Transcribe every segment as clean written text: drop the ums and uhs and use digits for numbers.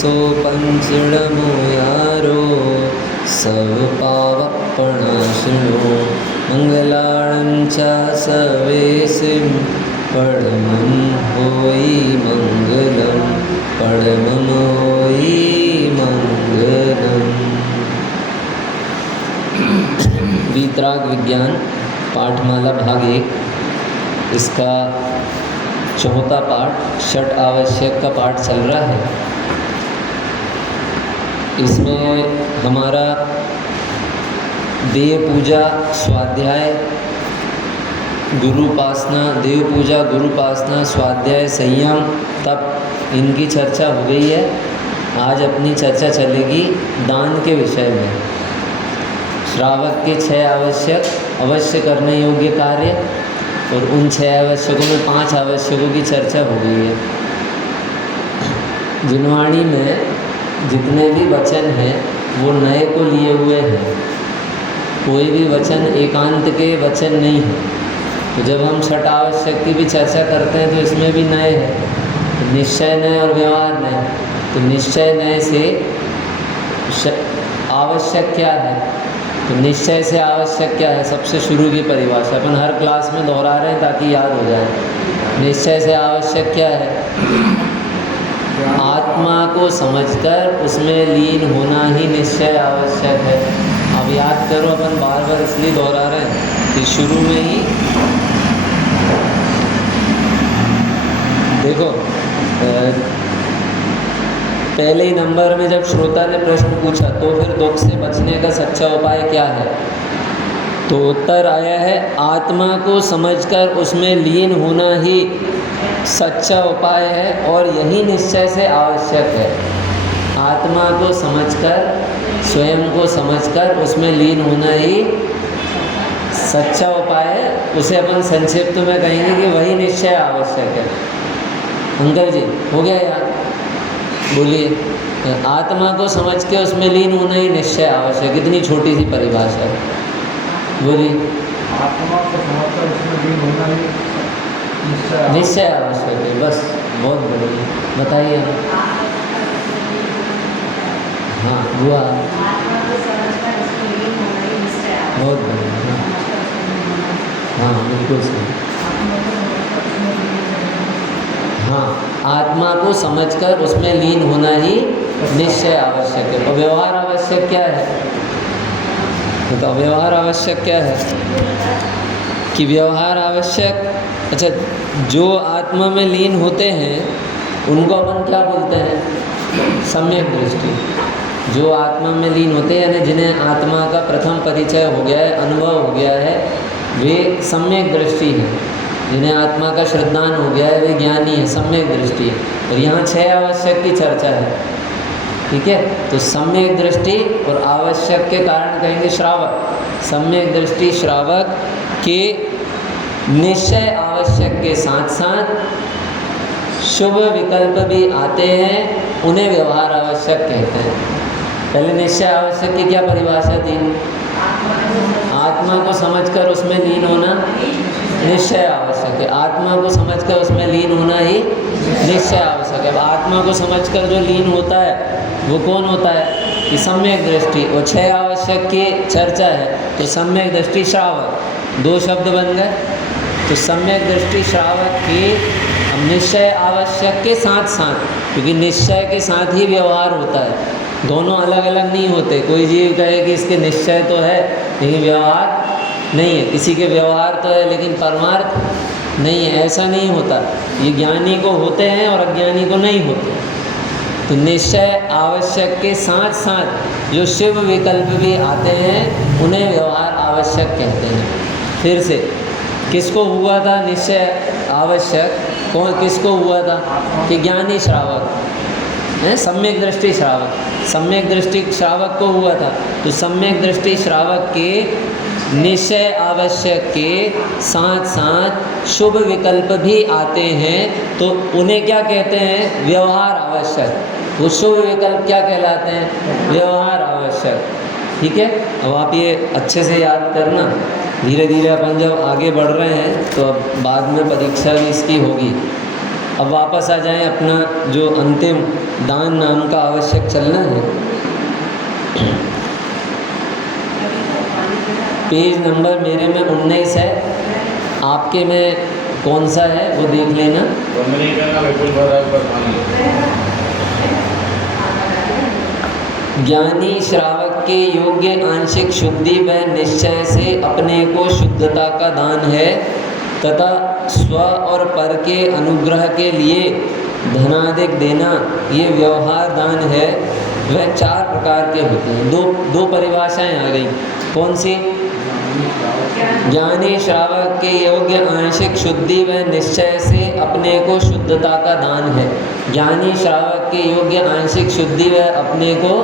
सो पंचड़मो यारो सब पावपणाशनो मंगलाणं च सवेसिं परमं होई मंगलम परमं होई मंगलम। वीतराग विज्ञान पाठमाला भाग 1, इसका चौथा पाठ षट आवश्यक का पाठ चल रहा है। इसमें हमारा देव पूजा, स्वाध्याय, गुरुपासना, देव पूजा, गुरुपासना, स्वाध्याय, संयम, तप, इनकी चर्चा हो गई है। आज अपनी चर्चा चलेगी दान के विषय में। श्रावक के 6 आवश्यक अवश्य करने योग्य कार्य और उन 6 आवश्यकों में 5 आवश्यकों की चर्चा हो गई है। जिनवाणी में जितने भी वचन हैं वो नए को लिए हुए हैं, कोई भी वचन एकांत के वचन नहीं है। तो जब हम छठ आवश्यक की भी चर्चा करते हैं तो इसमें भी नए है, तो निश्चय नए और व्यवहार नए। तो निश्चय नए से आवश्यक क्या है, तो निश्चय से आवश्यक क्या है, सबसे शुरू की परिभाषा अपन हर क्लास में दोहरा रहे हैं ताकि याद हो जाए। निश्चय से आवश्यक क्या है, आत्मा को समझकर उसमें लीन होना ही निश्चय आवश्यक है। अब याद करो, अपन बार बार इसलिए दोहरा रहे हैं कि शुरू में ही देखो, पहले ही नंबर में जब श्रोता ने प्रश्न पूछा तो फिर दुख से बचने का सच्चा उपाय क्या है, तो उत्तर आया है आत्मा को समझकर उसमें लीन होना ही सच्चा उपाय है और यही निश्चय से आवश्यक है। आत्मा को समझकर, स्वयं को समझकर उसमें लीन होना ही सच्चा उपाय है। उसे अपन संक्षिप्त में कहेंगे कि वही निश्चय आवश्यक है। अंकल जी, हो गया याद? बोलिए। आत्मा को समझ के उसमें लीन होना ही निश्चय आवश्यक। कितनी छोटी सी परिभाषा है, बोलिए। आत्मा को समझकर उसमें लीन होना ही निश्चय आवश्यक है, बस। बहुत बढ़िया, बताइए। हाँ हुआ, बहुत बढ़िया। हाँ बिल्कुल सही। हाँ, आत्मा को समझकर उसमें लीन होना ही निश्चय आवश्यक है। और व्यवहार आवश्यक क्या है, तो व्यवहार आवश्यक क्या है कि व्यवहार आवश्यक, अच्छा, जो आत्मा में लीन होते हैं उनको अपन क्या बोलते हैं, सम्यक दृष्टि। जो आत्मा में लीन होते हैं यानी जिन्हें आत्मा का प्रथम परिचय हो गया है, अनुभव हो गया है, वे सम्यक दृष्टि है। जिन्हें आत्मा का श्रद्धान हो गया है वे ज्ञानी है, सम्यक दृष्टि है। और यहाँ 6 आवश्यक की चर्चा है, ठीक है। तो सम्यक दृष्टि और आवश्यक के कारण कहेंगे श्रावक। सम्यक दृष्टि श्रावक के निश्चय आवश्यक के साथ साथ शुभ विकल्प भी आते हैं, उन्हें व्यवहार आवश्यक कहते हैं। पहले निश्चय आवश्यक की क्या परिभाषा थी, आत्मा को समझकर उसमें लीन होना निश्चय आवश्यक है। आत्मा को समझकर उसमें लीन होना ही निश्चय आवश्यक है। अब आत्मा को समझकर जो लीन होता है वो कौन होता है, कि सम्यक दृष्टि। और 6 आवश्यक की चर्चा है तो सम्यक दृष्टि श्रावक, 2 शब्द बन गए। तो सम्यक दृष्टि श्रावक की अब निश्चय आवश्यक के साथ साथ, क्योंकि निश्चय के साथ ही व्यवहार होता है, दोनों अलग अलग नहीं होते। कोई जीव कहे कि इसके निश्चय तो है लेकिन व्यवहार नहीं है, किसी के व्यवहार तो है लेकिन परमार्थ नहीं है, ऐसा नहीं होता। ये ज्ञानी को होते हैं और अज्ञानी को नहीं होते। तो निश्चय आवश्यक के साथ साथ जो शिव विकल्प भी आते हैं उन्हें व्यवहार आवश्यक कहते हैं। फिर से, किसको हुआ था निश्चय आवश्यक, कौन किसको हुआ था, कि ज्ञानी श्रावक है, सम्यक दृष्टि श्रावक, सम्यक दृष्टि श्रावक को हुआ था। तो सम्यक दृष्टि श्रावक के निश्चय आवश्यक के साथ साथ शुभ विकल्प भी आते हैं, तो उन्हें क्या कहते हैं, व्यवहार आवश्यक। वो शुभ विकल्प क्या कहलाते हैं, व्यवहार आवश्यक। ठीक है। अब आप ये अच्छे से याद करना, धीरे धीरे अपन जब आगे बढ़ रहे हैं तो अब बाद में परीक्षा भी इसकी होगी। अब वापस आ जाएं, अपना जो अंतिम दान नाम का आवश्यक चलना है। पेज नंबर मेरे में 19 है, आपके में कौन सा है वो देख लेना। ज्ञानी श्रावक के योग्य आंशिक शुद्धि व निश्चय से अपने को शुद्धता का दान है तथा स्व और पर के अनुग्रह के लिए धनादिक देना ये व्यवहार दान है। वह 4 प्रकार के होते हैं। दो परिभाषाएं आ गई। कौन सी? ज्ञानी श्रावक के योग्य आंशिक शुद्धि व निश्चय से अपने को शुद्धता का दान है। ज्ञानी श्रावक के योग्य आंशिक शुद्धि व अपने को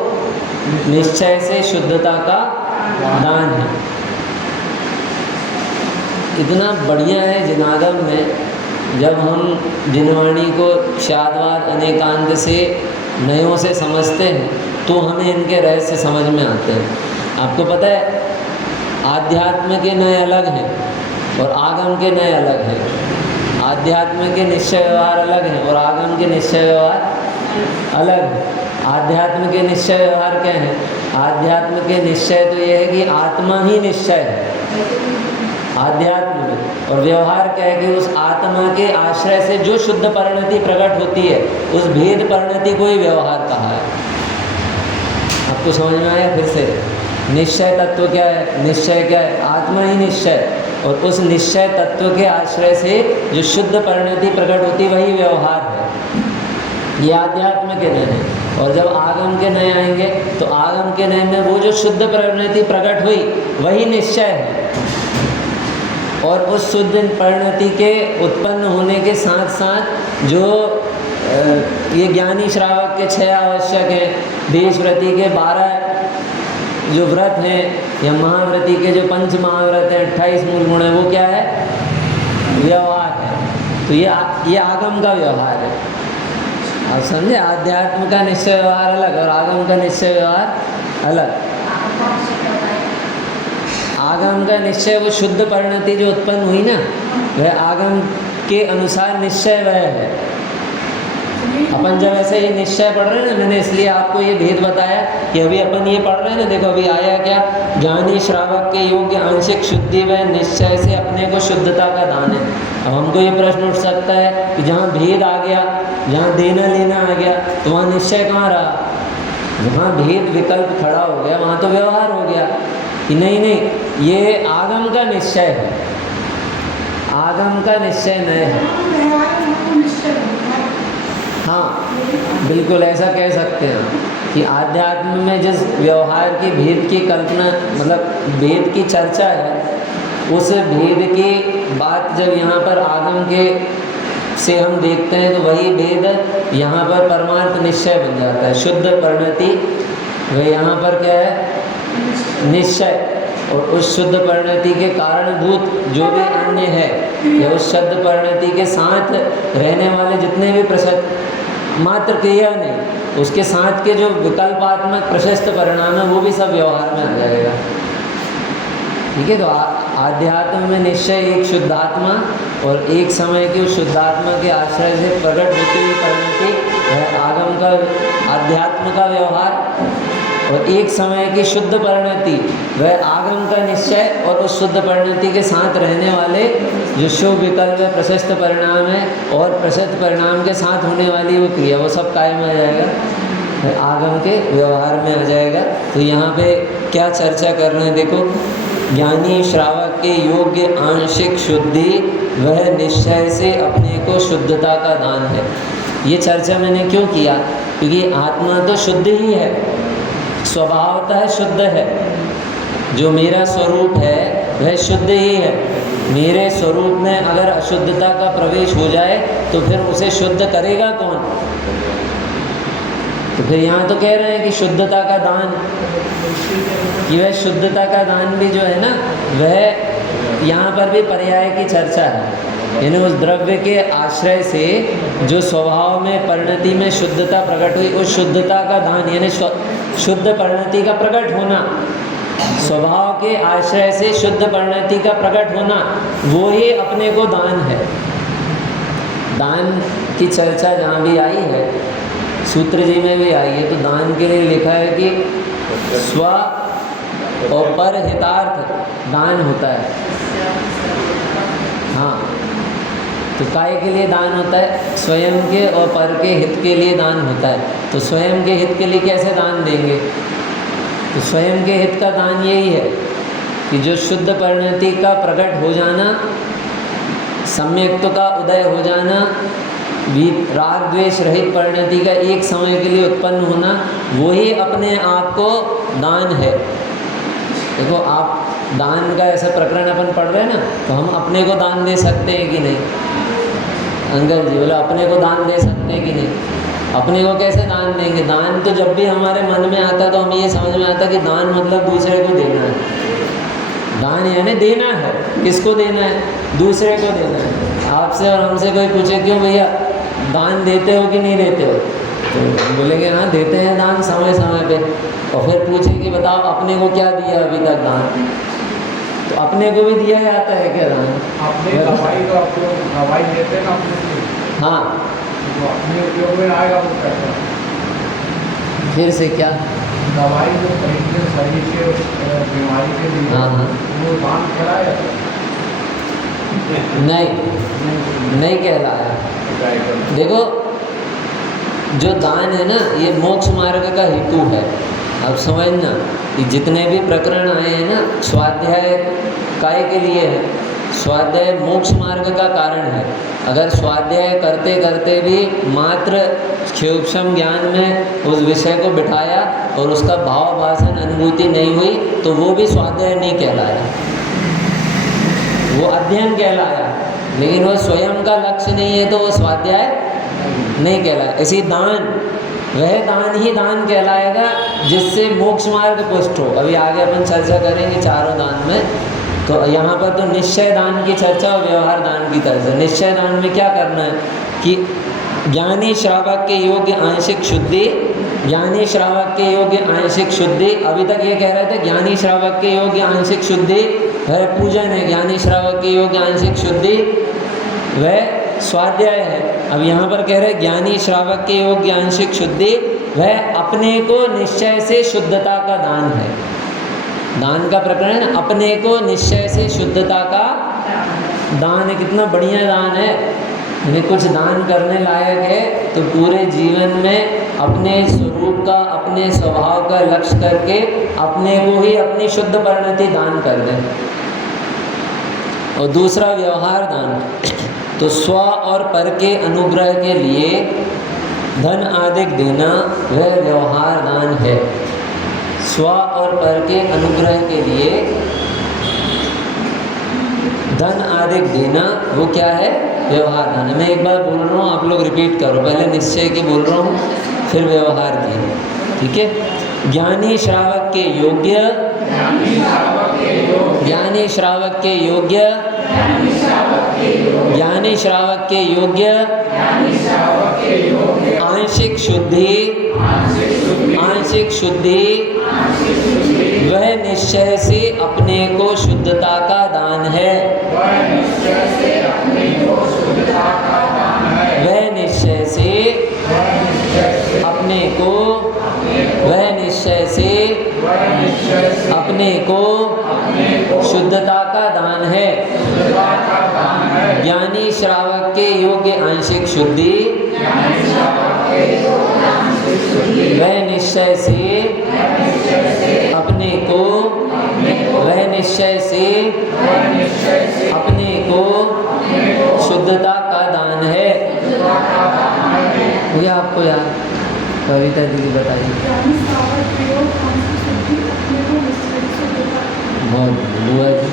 निश्चय से शुद्धता का दान है। इतना बढ़िया है जिनागम में। जब हम जिनवाणी को शादवाद अनेकांत से नयों से समझते हैं तो हमें इनके रहस्य समझ में आते हैं। आपको पता है आध्यात्म के नए अलग हैं और आगम के नए अलग हैं। आध्यात्म के निश्चय व्यवहार अलग हैं और आगम के निश्चय व्यवहार अलग हैं। आध्यात्म के निश्चय व्यवहार क्या है? आध्यात्म के निश्चय तो ये है कि आत्मा ही निश्चय है आध्यात्म में, और व्यवहार क्या है कि उस आत्मा के आश्रय से जो शुद्ध परिणति प्रकट होती है उस भेद परिणति को ही व्यवहार कहा है। आपको समझ में आया? फिर से निश्चय तत्व क्या है? निश्चय क्या है? आत्मा ही निश्चय, और उस निश्चय तत्व के आश्रय से जो शुद्ध परिणति प्रकट होती वही व्यवहार है। ये आध्यात्म के नए हैं। और जब आगम के नए आएंगे तो आगम के नए में वो जो शुद्ध परिणति प्रकट हुई वही निश्चय है, और उस शुद्ध परिणति के उत्पन्न होने के साथ साथ जो ये ज्ञानी श्रावक के 6 आवश्यक हैं, देशव्रती के 12 जो व्रत हैं, या महाव्रती के जो 5 महाव्रत हैं, 28 मूल गुण हैं, वो क्या है? व्यवहार है। तो ये आगम का व्यवहार है। आप समझे? आध्यात्म का निश्चय व्यवहार अलग और आगम का निश्चय व्यवहार अलग। आगम का निश्चय वो शुद्ध परिणति जो उत्पन्न हुई ना, वह आगम के अनुसार निश्चय वह है। अपन जब ऐसे ये निश्चय पढ़ रहे हैं ना, मैंने इसलिए आपको ये भेद बताया कि अभी अपन ये पढ़ रहे हैं ना, देखो अभी आया क्या? ज्ञानी श्रावक के योग्य आंशिक शुद्धि व निश्चय से अपने को शुद्धता का दान है। अब हमको ये प्रश्न उठ सकता है कि जहाँ भेद आ गया, जहाँ देना लेना आ गया, तो वहाँ निश्चय कहाँ रहा? जहाँ भेद विकल्प खड़ा हो गया वहाँ तो व्यवहार हो गया कि नहीं, ये आगम का निश्चय है, आगम का निश्चय नहीं है। हाँ, बिल्कुल ऐसा कह सकते हैं कि आध्यात्म में जिस व्यवहार की भेद की कल्पना, मतलब भेद की चर्चा है, उस भेद की बात जब यहाँ पर आगम के से हम देखते हैं तो वही भेद यहाँ पर परमार्थ निश्चय बन जाता है। शुद्ध परिणति वह यहाँ पर क्या है? निश्चय। और उस शुद्ध परिणति के कारणभूत जो भी अन्य है, या उस शुद्ध परिणति के साथ रहने वाले जितने भी प्रशस्त मात्र क्रिया नहीं, उसके साथ के जो विकल्पात्मक प्रशस्त परिणाम है वो भी सब व्यवहार में आ जाएगा। ठीक है? तो आध्यात्म में निश्चय एक शुद्धात्मा और एक समय की उस शुद्धात्मा के आश्रय से प्रकट होती हुई परिणति है आगम का, आध्यात्म का व्यवहार, और एक समय की शुद्ध परिणति वह आगम का निश्चय, और उस शुद्ध परिणति के साथ रहने वाले जो शुभ विकल्प है, प्रशस्त परिणाम है, और प्रशस्त परिणाम के साथ होने वाली वो क्रिया, वो सब कायम आ जाएगा, आगम के व्यवहार में आ जाएगा। तो यहाँ पे क्या चर्चा कर रहे हैं? देखो, ज्ञानी श्रावक के योग्य आंशिक शुद्धि वह निश्चय से अपने को शुद्धता का दान है। ये चर्चा मैंने क्यों किया? क्योंकि आत्मा तो शुद्ध ही है, स्वभावतः शुद्ध है। जो मेरा स्वरूप है वह शुद्ध ही है। मेरे स्वरूप में अगर अशुद्धता का प्रवेश हो जाए तो फिर उसे शुद्ध करेगा कौन? तो फिर यहाँ तो कह रहे हैं कि शुद्धता का दान, कि वह शुद्धता का दान भी जो है ना, वह यहाँ पर भी पर्याय की चर्चा है। यानी उस द्रव्य के आश्रय से जो स्वभाव में परिणति में शुद्धता प्रकट हुई, उस शुद्धता का दान, यानी शुद्ध परिणति का प्रकट होना, स्वभाव के आश्रय से शुद्ध परिणति का प्रकट होना, वो ही अपने को दान है। दान की चर्चा जहाँ भी आई है, सूत्र जी में भी आई है, तो दान के लिए लिखा है कि स्व और पर हितार्थ दान होता है। हाँ, तो काय के लिए दान होता है? स्वयं के और पर के हित के लिए दान होता है। तो स्वयं के हित के लिए कैसे दान देंगे? तो स्वयं के हित का दान यही है कि जो शुद्ध परिणति का प्रकट हो जाना, सम्यक्त्व का उदय हो जाना, राग द्वेष रहित परिणति का एक समय के लिए उत्पन्न होना, वही अपने आप को दान है। देखो, आप दान का ऐसा प्रकरण अपन पढ़ रहे हैं ना, तो हम अपने को दान दे सकते हैं कि नहीं? अंकल जी बोले अपने को दान दे सकते हैं कि नहीं? अपने को कैसे दान देंगे? दान तो जब भी हमारे मन में आता तो हम ये समझ में आता कि दान मतलब दूसरे को देना है। दान यानी देना है। किसको देना है? दूसरे को देना है। आपसे और हमसे कोई पूछे क्यों भैया दान देते हो कि नहीं देते हो, तो बोलेंगे हाँ देते हैं दान समय समय पे। और फिर पूछे कि बताओ अपने को क्या दिया अभी तक दान, तो अपने को भी दिया जाता है क्या दान? अपने दवाई तो आप लोग दवाई देते हैं ना अपने को, हाँ, तो अपने उपयोग में आएगा वो पैसा। फिर से क्या? दवाई जो खरीदते शरीर के बीमारी के लिए, हाँ हाँ, वो दान कराया नहीं कहलाया। देखो, जो दान है ना, ये मोक्ष मार्ग का हेतु है। अब समझना कि जितने भी प्रकरण आए हैं ना, स्वाध्याय काय के लिए है? स्वाध्याय मोक्ष मार्ग का कारण है। अगर स्वाध्याय करते करते भी मात्र क्षोभम ज्ञान में उस विषय को बिठाया और उसका भाव भाषण अनुभूति नहीं हुई, तो वो भी स्वाध्याय नहीं कहलाया, वो अध्ययन कहलाया। लेकिन वो स्वयं का लक्ष्य नहीं है तो वो स्वाध्याय नहीं कहलाया। इसी दान, वह दान ही दान कहलाएगा जिससे मोक्ष मार्ग पुष्ट हो। अभी आगे अपन चर्चा करेंगे चारों दान में। तो यहाँ पर तो निश्चय दान की चर्चा और व्यवहार दान की चर्चा। निश्चय दान में क्या करना है कि ज्ञानी श्रावक के योग्य आंशिक शुद्धि, ज्ञानी श्रावक के योग्य आंशिक शुद्धि। अभी तक ये कह रहे थे ज्ञानी श्रावक के योग्य आंशिक शुद्धि वह पूजन है, ज्ञानी श्रावक के योग्य आंशिक शुद्धि वह स्वाध्याय है। अब यहाँ पर कह रहे हैं ज्ञानी श्रावक के योग्य आंशिक शुद्धि वह अपने को निश्चय से शुद्धता का दान है। दान का प्रकरण अपने को निश्चय से शुद्धता का दान है। कितना बढ़िया दान है। यानी कुछ दान करने लायक है तो पूरे जीवन में अपने स्वरूप का, अपने स्वभाव का लक्ष्य करके अपने को ही अपनी शुद्ध परिणति दान कर दें। और दूसरा व्यवहार दान, तो स्व और पर के अनुग्रह के लिए धन आदि देना वह व्यवहार दान है। स्व और पर के अनुग्रह के लिए धन आदि देना वो क्या है? व्यवहार दान। मैं एक बार बोल रहा हूँ, आप लोग रिपीट करो। पहले निश्चय की बोल रहा हूँ, फिर व्यवहार की। ठीक है? ज्ञानी श्रावक के योग्य, ज्ञानी श्रावक के योग्य, ज्ञानी श्रावक के योग्य आंशिक शुद्धि, आंशिक शुद्धि वह निश्चय से अपने को शुद्धता का दान है। वह निश्चय से अपने को वह निश्चय से अपने को शुद्धता का दान है। ज्ञानी श्रावक के योग्य आंशिक शुद्धि वह निश्चय से अपने को, वह निश्चय से अपने को शुद्धता का दान है। मुझे आपको याद कविता दीदी बताइए। बहुत बुआ जी।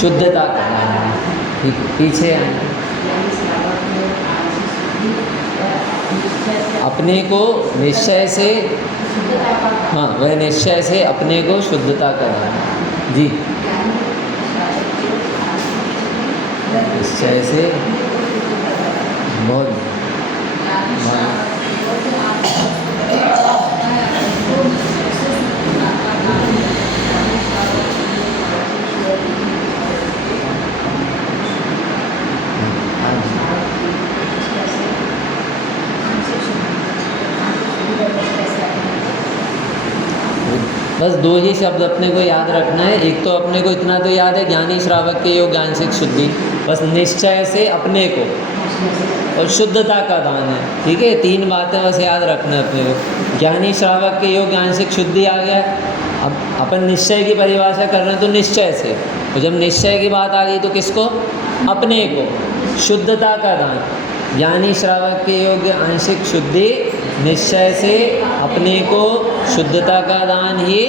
शुद्धता का दान है। ठीक, पीछे अपने को निश्चय से, हाँ वह निश्चय से अपने को शुद्धता का दान जी। निश्चय से बहुत बस दो ही शब्द अपने को याद रखना है। एक तो अपने को इतना तो याद है, ज्ञानी श्रावक के योग ज्ञानसिक शुद्धि, बस निश्चय से अपने को, और शुद्धता का दान है। ठीक है, तीन बातें बस याद रखना है अपने को। ज्ञानी श्रावक के योग ज्ञानसिक शुद्धि आ गया। अब अपन निश्चय की परिभाषा कर रहे हैं तो निश्चय से, और जब निश्चय की बात आ गई तो किसको? अपने को, शुद्धता का दान। ज्ञानी श्रावक के योग्य आंशिक शुद्धि, निश्चय से अपने को शुद्धता का दान ही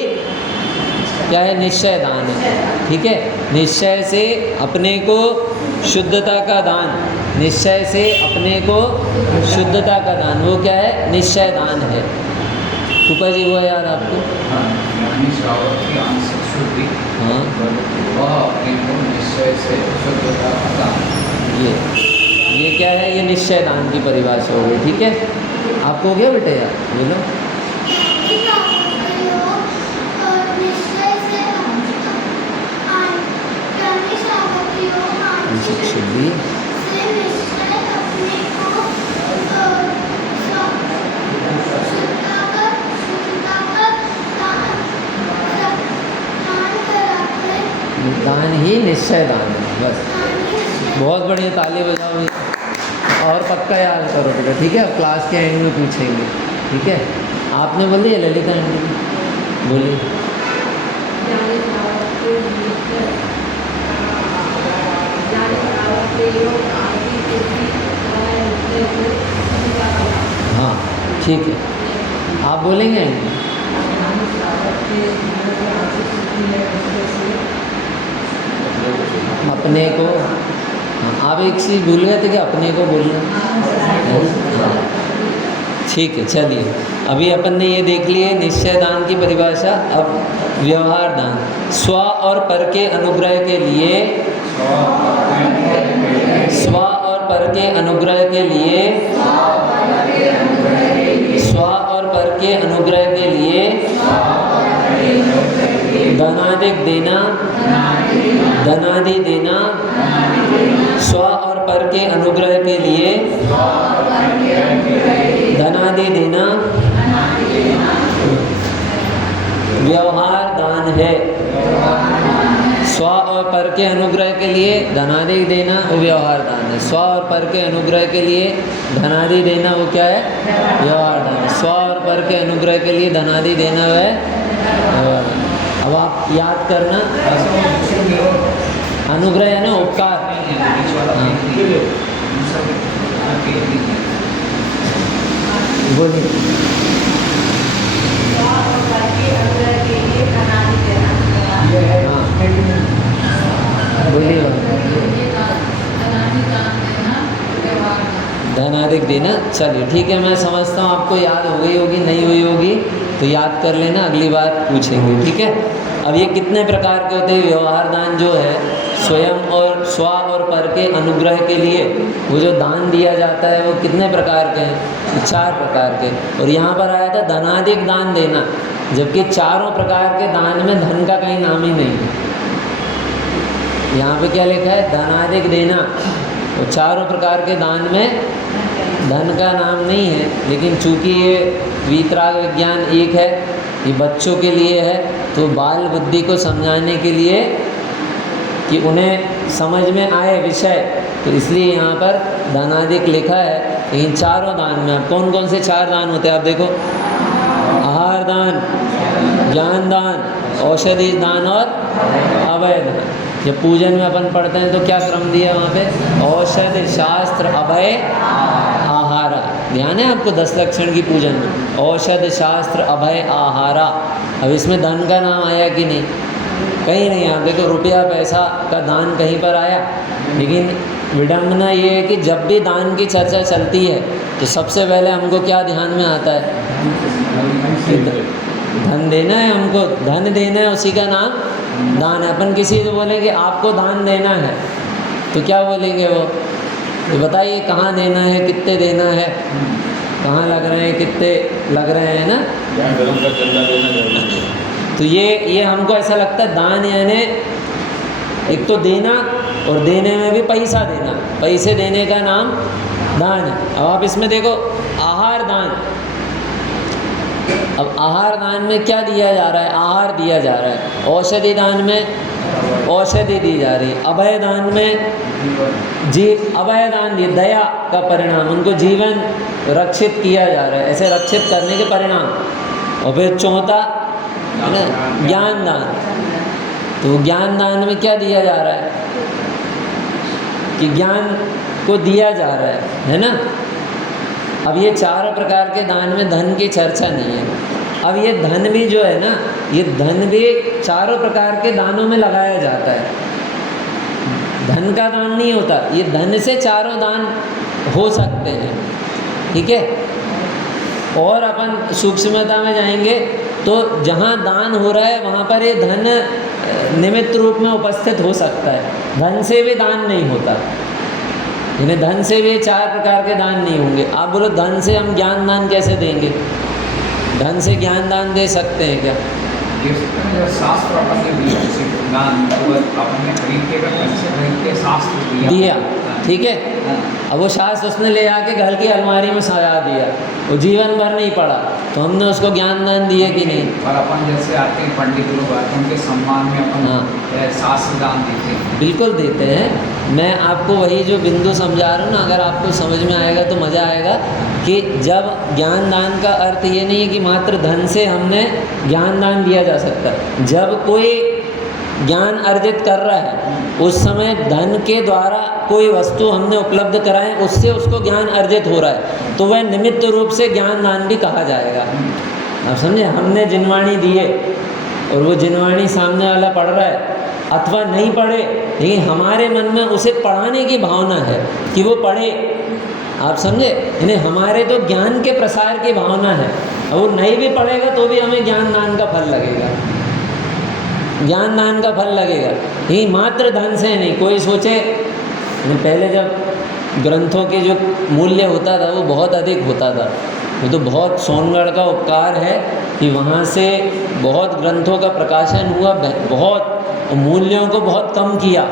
क्या है? निश्चय दान है। ठीक है, निश्चय से अपने को शुद्धता का दान, निश्चय से अपने को शुद्धता का दान, वो क्या है? निश्चय दान है। ऊपर जी हुआ याद आपको? ज्ञानी श्रावक की आंशिक शुद्धि, हाँ, वह अपने को निश्चय से शुद्धता का दान। ये क्या है? ये निश्चय दान की परिभाषा हो गई। ठीक है, आपको हो गया बेटे? यार बोलो। आंशिक शुद्धि, दान ही निश्चय दान है। बस, बहुत बढ़िया, ताली बजाओ। और पक्का याद करो बेटा। ठीक है, क्लास के एंड में पूछेंगे। ठीक है, आपने बोल दिया ललिता आंटी? बोलिए। हाँ ठीक है, आप बोलेंगे? अपने को, हाँ, आप एक चीज़ भूल गए थे कि अपने को बोलना। ठीक है, चलिए, अभी अपन ने ये देख लिए निश्चय दान की परिभाषा। अब व्यवहार दान, स्व और पर के अनुग्रह के लिए, स्व और पर के अनुग्रह के लिए, स्व और पर के अनुग्रह के लिए धनादिक देना, धनादि देना, स्व और पर के अनुग्रह के लिए धनादि देना व्यवहार दान है। स्व और पर के अनुग्रह के लिए धनादि देना वो व्यवहार दान है। स्व और पर के अनुग्रह के लिए धनादि देना वो क्या है? व्यवहार दान। स्व और पर के अनुग्रह के लिए धनादि देना है व्यवहार दान। अब आप याद करना, अनुग्रह है ना, उपकार। बोलिए। बोलिए, धनादिक देना। चलिए ठीक है, मैं समझता हूँ आपको याद हो गई होगी, नहीं हुई होगी तो याद कर लेना, अगली बार पूछेंगे। ठीक है, अब ये कितने प्रकार के होते हैं? व्यवहार दान जो है स्वयं और स्व और पर के अनुग्रह के लिए वो जो दान दिया जाता है वो कितने प्रकार के हैं? 4 प्रकार के। और यहाँ पर आया था धनादिक दान देना, जबकि चारों प्रकार के दान में धन का कहीं नाम ही नहीं है। यहाँ पे क्या लिखा है? धनादिक देना। और चारों प्रकार के दान में धन का नाम नहीं है, लेकिन चूंकि ये वीतराग विज्ञान एक है, ये बच्चों के लिए है, तो बाल बुद्धि को समझाने के लिए कि उन्हें समझ में आए विषय, तो इसलिए यहाँ पर धनादिक लिखा है। इन चारों दान में अब कौन कौन से 4 दान होते हैं आप देखो? आहार दान, ज्ञान दान, औषधि दान और अभय दान। जब पूजन में अपन पढ़ते हैं तो क्या क्रम दिया वहाँ पे? औषध, शास्त्र, अभय, आहारा। ध्यान है आपको 10 लक्षण की पूजन में? औषध, शास्त्र, अभय, आहारा। अब इसमें धन का नाम आया कि नहीं? कहीं नहीं। आप देखो रुपया पैसा का दान कहीं पर आया, लेकिन विडम्बना ये है कि जब भी दान की चर्चा चलती है तो सबसे पहले हमको क्या ध्यान में आता है? धन देना है, हमको धन देना है, उसी का नाम दान है। अपन किसी से बोलेंगे आपको दान देना है तो क्या बोलेंगे वो? तो बताइए कहाँ देना है, कितने देना है, कहाँ लग रहे हैं, कितने लग रहे हैं ना? तो ये हमको ऐसा लगता है दान यानी एक तो देना, और देने में भी पैसा देना, पैसे देने का नाम दान है। अब आप इसमें देखो आहार दान, अब आहार दान में क्या दिया जा रहा है? आहार दिया जा रहा है। औषधि दान में औषधि दी जा रही है। अभय दान में अभय दान दिए, दया का परिणाम, उनको जीवन रक्षित किया जा रहा है, ऐसे रक्षित करने के परिणाम। और फिर चौथा है ना ज्ञान दान। तो ज्ञान दान में क्या दिया जा रहा है? कि ज्ञान को दिया जा रहा है ना। अब ये चारों प्रकार के दान में धन की चर्चा नहीं है। अब ये धन भी जो है ना, ये धन भी चारों प्रकार के दानों में लगाया जाता है। धन का दान नहीं होता, ये धन से चारों दान हो सकते हैं, ठीक है। और अपन सूक्ष्मता में जाएंगे तो जहाँ दान हो रहा है वहाँ पर ये धन निमित्त रूप में उपस्थित हो सकता है। धन से भी दान नहीं होता, यानी धन से भी चार प्रकार के दान नहीं होंगे। आप बोलो धन से हम ज्ञान दान कैसे देंगे? धन से ज्ञान दान दे सकते हैं क्या? दे सकते हैं। जब शास्त्र अपन ने दिया किसी को दान, तो अपन ने खरीद के शास्त्र दिया, ठीक है। अब वो शास्त्र उसने ले आके घर की अलमारी में सजा दिया, वो जीवन भर नहीं पढ़ा, तो हमने उसको ज्ञान दान दिए कि नहीं? और अपन जैसे आते हैं पंडित लोग आते हैं, उनके सम्मान में अपन शास्त्र दान देते हैं। बिल्कुल देते हैं। मैं आपको वही जो बिंदु समझा रहा हूँ ना, अगर आपको समझ में आएगा तो मज़ा आएगा कि जब ज्ञान दान का अर्थ ये नहीं है कि मात्र धन से हमने ज्ञान दान दिया जा सकता। जब कोई ज्ञान अर्जित कर रहा है उस समय धन के द्वारा कोई वस्तु हमने उपलब्ध कराएं, उससे उसको ज्ञान अर्जित हो रहा है, तो वह निमित्त रूप से ज्ञान दान भी कहा जाएगा। आप समझे? हमने जिनवाणी दिए और वो जिनवाणी सामने वाला पढ़ रहा है अथवा नहीं पढ़े, लेकिन हमारे मन में उसे पढ़ाने की भावना है कि वो पढ़े। आप समझे? यानी हमारे तो ज्ञान के प्रसार की भावना है, और वो नहीं भी पढ़ेगा तो भी हमें ज्ञान दान का फल लगेगा, ज्ञान दान का फल लगेगा। यही मात्र धन से नहीं। कोई सोचे पहले जब ग्रंथों के जो मूल्य होता था वो बहुत अधिक होता था, वो तो बहुत सोनगढ़ का उपकार है कि वहाँ से बहुत ग्रंथों का प्रकाशन हुआ, बहुत मूल्यों को बहुत कम किया।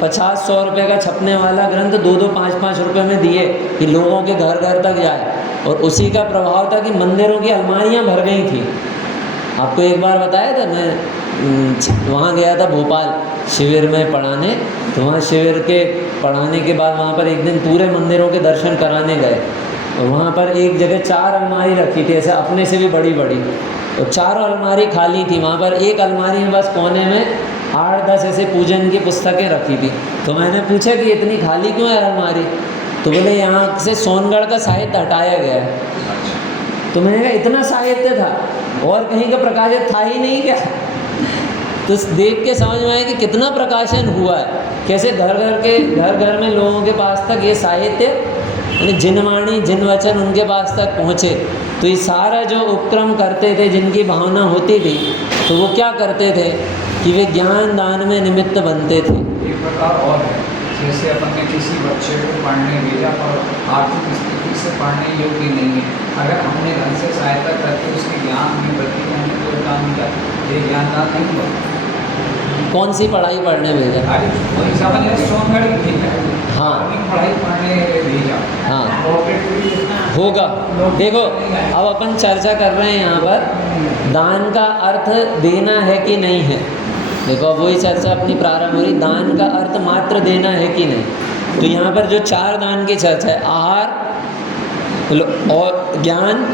50-100 रुपये का छपने वाला ग्रंथ 2-2, 5-5 रुपये में दिए कि लोगों के घर घर तक जाए, और उसी का प्रभाव था कि मंदिरों की अलमारियाँ भर गई थी। आपको एक बार बताया था, मैं वहाँ गया था भोपाल शिविर में पढ़ाने, तो वहाँ शिविर के पढ़ाने के बाद वहाँ पर एक दिन पूरे मंदिरों के दर्शन कराने गए, और वहाँ पर एक जगह 4 अलमारी रखी थी, ऐसे अपने से भी बड़ी बड़ी, और चारों अलमारी खाली थी। वहाँ पर एक अलमारी में बस कोने में 8-10 ऐसे पूजन की पुस्तकें रखी थी। तो मैंने पूछा कि इतनी खाली क्यों है अलमारी? तो बोले यहाँ से सोनगढ़ का साहित्य हटाया गया है। तो मैंने कहा इतना साहित्य था और कहीं का प्रकाशित था ही नहीं क्या? तो देख के समझ में आया कि कितना प्रकाशन हुआ है, कैसे घर घर में लोगों के पास तक ये साहित्य, यानी जिनवाणी जिनवचन उनके पास तक पहुँचे। तो ये सारा जो उपक्रम करते थे, जिनकी भावना होती थी, तो वो क्या करते थे कि वे ज्ञान दान में निमित्त बनते थे। एक प्रकार और है, जैसे अपन ने किसी बच्चे को पढ़ने भेजा और आर्थिक स्थिति से पढ़ने योग्य नहीं है, अगर हमने धन से सहायता करके उसके ज्ञान में वृद्धि करने को काम किया, ये ज्ञान दान नहीं हुआ। कौन सी पढ़ाई पढ़ने भेजा? अरे वही सामान सोनगढ़ ही भेजा, हाँ पढ़ाई पढ़ने भेजा, हाँ होगा। देखो अब अपन चर्चा कर रहे हैं यहाँ पर दान का अर्थ देना है कि नहीं है। देखो अब वही चर्चा अपनी प्रारंभ हो रही, दान का अर्थ मात्र देना है कि नहीं। तो यहाँ पर जो 4 दान की चर्चा है, आहार और ज्ञान,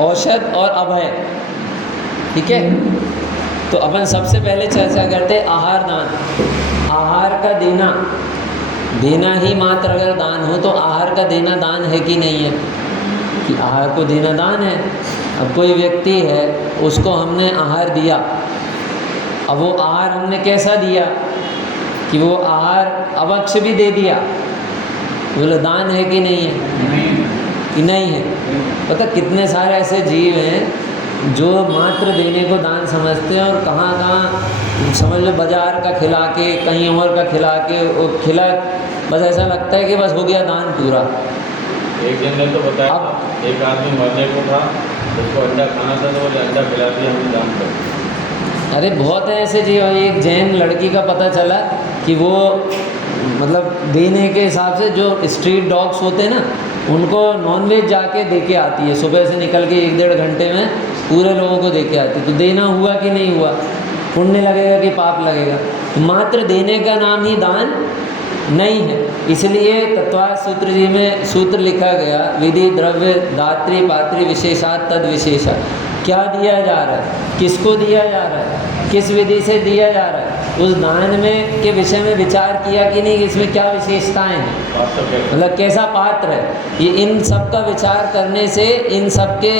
औषध और अभय, ठीक है। तो अपन सबसे पहले चर्चा करते हैं आहार दान। आहार का देना ही मात्र अगर दान हो तो आहार का देना दान है कि नहीं है? कि आहार को देना दान है। अब कोई व्यक्ति है, उसको हमने आहार दिया, अब वो आहार हमने कैसा दिया कि वो आहार अवक्ष भी दे दिया, बोले दान है कि नहीं है? कि नहीं है। पता कितने सारे ऐसे जीव हैं जो मात्र देने को दान समझते हैं, और कहाँ समझ लो बाजार का खिला के, कहीं और का खिला के, वो खिला बस ऐसा लगता है कि बस हो गया दान पूरा। एक जन ने तो बताया, एक आदमी मरने को था, उसको अंडा खाना था, तो बोले अंडा खिला दिया, हमने दान कर। अरे बहुत है ऐसे जीव। एक जैन लड़की का पता चला कि वो मतलब देने के हिसाब से जो स्ट्रीट डॉग्स होते हैं ना, उनको नॉनवेज जाके दे के आती है, सुबह से निकल के 1-1.5 घंटे में पूरे लोगों को दे के आती है। तो देना हुआ कि नहीं हुआ, पुण्य लगेगा कि पाप लगेगा? मात्र देने का नाम ही दान नहीं है। इसलिए तत्वार्थ सूत्र जी में सूत्र लिखा गया, विधि द्रव्य दात्री पात्री विशेषात तद विशेषा। क्या दिया जा रहा है, किसको दिया जा रहा है, किस विधि से दिया जा रहा है, उस दान में के विषय में विचार किया कि नहीं, इसमें क्या विशेषताएं हैं, मतलब कैसा पात्र है। ये इन सब का विचार करने से इन सब के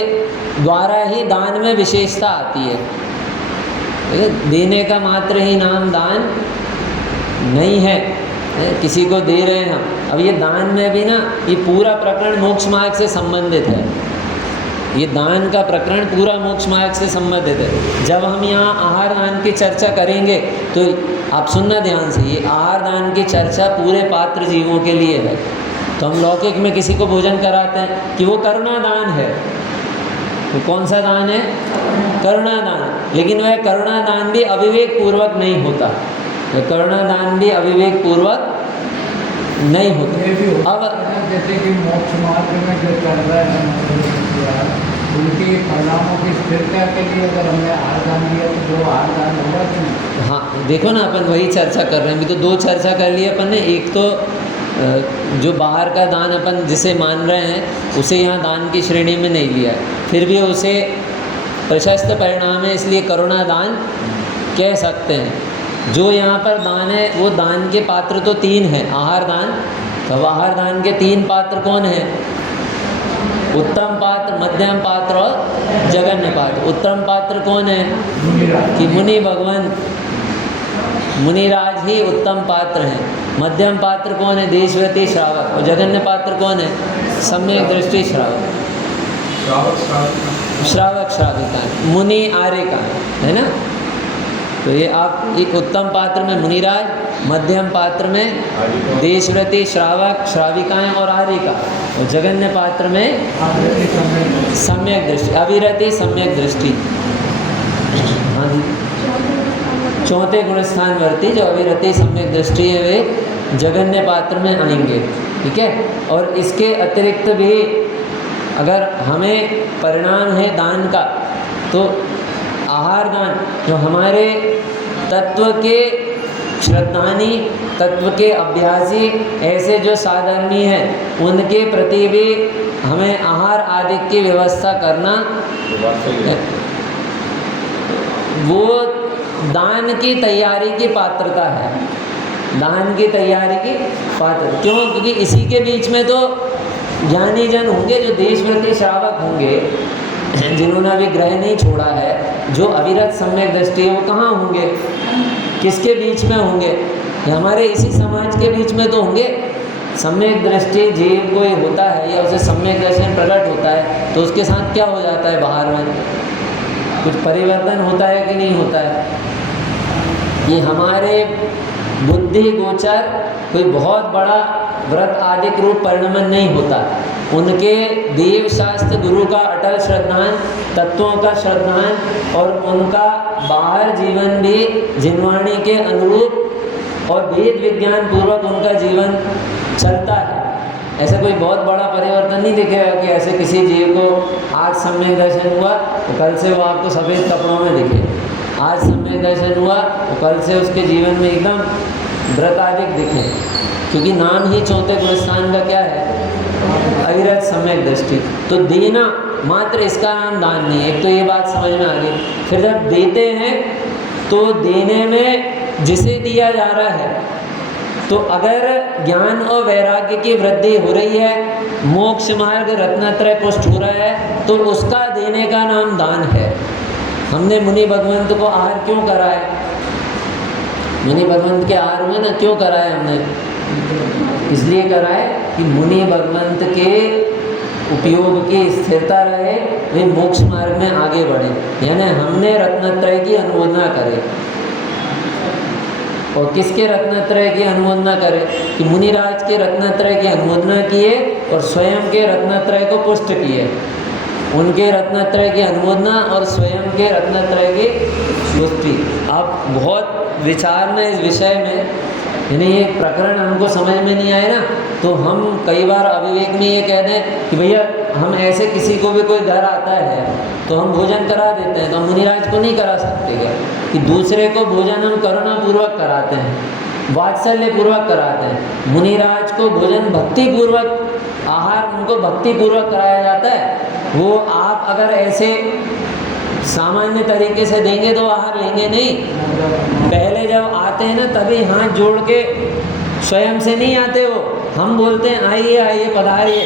द्वारा ही दान में विशेषता आती है। ठीक है? देने का मात्र ही नाम दान नहीं है। किसी को दे रहे हैं हम। अब ये दान में भी ना, ये पूरा प्रकरण मोक्ष मार्ग से संबंधित है। ये दान का प्रकरण पूरा मोक्ष मार्ग से संबंधित है। जब हम यहाँ आहार दान की चर्चा करेंगे तो आप सुनना ध्यान से, ये आहार दान की चर्चा पूरे पात्र जीवों के लिए है। तो हम लौकिक में किसी को भोजन कराते हैं कि वो करुणा दान है। तो कौन सा दान है? करुणा दान। लेकिन वह करुणा दान भी अविवेक पूर्वक नहीं होता। करुणा दान भी अविवेक पूर्वक नहीं होता। अब जैसे कि मोक्ष मार्ग में जो चल रहा है उनके परिणामों की स्थिरता के लिए अगर हमने आहार दान दिया तो जो आहार दान होगा कि नहीं? हाँ, देखो ना, अपन वही चर्चा कर रहे हैं। अभी तो 2 चर्चा कर ली अपन ने। एक तो जो बाहर का दान अपन जिसे मान रहे हैं उसे यहाँ दान की श्रेणी में नहीं लिया है, फिर भी उसे प्रशस्त परिणाम है, इसलिए करुणा दान कह सकते हैं। जो यहाँ पर दान है वो दान के पात्र तो 3 हैं। आहार दान, तो आहार दान के 3 पात्र कौन हैं? उत्तम पात्र, मध्यम पात्र और जघन्य पात्र। उत्तम पात्र कौन है? कि मुनि भगवान, मुनिराज ही उत्तम पात्र हैं। मध्यम पात्र कौन है? देशव्रती श्रावक। और जघन्य पात्र कौन है? सम्यक दृष्टि श्रावक। श्रावक श्राविका, मुनि आर्यिका, है ना। तो ये आप एक उत्तम पात्र में मुनिराज, मध्यम पात्र में देशव्रती श्रावक श्राविकाएँ और आर्यिका, और जघन्य पात्र में सम्यक दृष्टि, अविरति सम्यक दृष्टि। हाँ जी, 4थे गुणस्थान वर्ती जो अविरति सम्यक दृष्टि है वे जघन्य पात्र में आएंगे। ठीक है। और इसके अतिरिक्त भी अगर हमें परिणाम है दान का, तो आहार दान जो हमारे तत्व के श्रद्धानी, तत्व के अभ्यासी, ऐसे जो साधर्मी हैं उनके प्रति भी हमें आहार आदि की व्यवस्था करना, वो दान की तैयारी की पात्रता है। दान की तैयारी की पात्र क्यों? क्योंकि इसी के बीच में तो ज्ञानी जन होंगे जो देशव्रती श्रावक होंगे, जिन्होंने अभी ग्रह नहीं छोड़ा है, जो अविरत सम्यक दृष्टि है, वो कहाँ होंगे? किसके बीच में होंगे? हमारे इसी समाज के बीच में तो होंगे। सम्यक दृष्टि जीव कोई होता है या उसे सम्यक दर्शन प्रकट होता है तो उसके साथ क्या हो जाता है? बाहर में कुछ परिवर्तन होता है कि नहीं होता है? ये हमारे बुद्धि गोचर कोई बहुत बड़ा व्रत आदि रूप परिणमन नहीं होता। उनके देव शास्त्र गुरु का अटल श्रद्धान, तत्वों का श्रद्धान और उनका बाहर जीवन भी जिनवाणी के अनुरूप और वेद विज्ञान पूर्वक उनका जीवन चलता है। ऐसा कोई बहुत बड़ा परिवर्तन नहीं दिखेगा कि ऐसे किसी जीव को आज सम्यक दर्शन हुआ तो कल से वो आपको सफ़ेद कपड़ों में दिखे। आज सम्यक दर्शन हुआ तो कल से उसके जीवन में एकदम व्रताधिक दिखे, क्योंकि नाम ही 4थे गुणस्थान का क्या है? अविरत सम्यक दृष्टि। तो देना मात्र इसका नाम दान नहीं है। एक तो ये बात समझ में आ गई। फिर जब देते हैं तो देने में जिसे दिया जा रहा है, तो अगर ज्ञान और वैराग्य की वृद्धि हो रही है, मोक्ष मार्ग रत्नत्रय पुष्ट हो रहा है, तो उसका देने का नाम दान है। हमने मुनि भगवंत को आहार क्यों कराए? मुनि भगवंत के आहार में ना क्यों कराए हमने? इसलिए कराए कि मुनि भगवंत के उपयोग की स्थिरता रहे, वे मोक्ष मार्ग में आगे बढ़े। यानी हमने रत्नत्रय की अनुमोदना करे। और किसके रत्नत्रय की अनुमोदना करे? कि मुनिराज के रत्नत्रय की अनुमोदना किए और स्वयं के रत्नत्रय को पुष्ट किए। उनके रत्नत्रय की अनुमोदना और स्वयं के रत्नत्रय की पुष्टि। आप बहुत विचारना इस विषय में यानी ये प्रकरण हमको समझ में नहीं आए ना, तो हम कई बार अविवेक में ये कह दें कि भैया हम ऐसे किसी को भी कोई घर आता है तो हम भोजन करा देते हैं, तो हम मुनिराज को नहीं करा सकते क्या? कि दूसरे को भोजन हम करुणापूर्वक कराते हैं, वात्सल्यपूर्वक कराते हैं। मुनिराज को भोजन भक्तिपूर्वक, आहार उनको भक्तिपूर्वक कराया जाता है। वो आप अगर ऐसे सामान्य तरीके से देंगे तो आहार लेंगे नहीं। पहले जब आते हैं ना तभी हाथ जोड़ के स्वयं से नहीं आते हो, हम बोलते हैं आइए आइए पधारिए,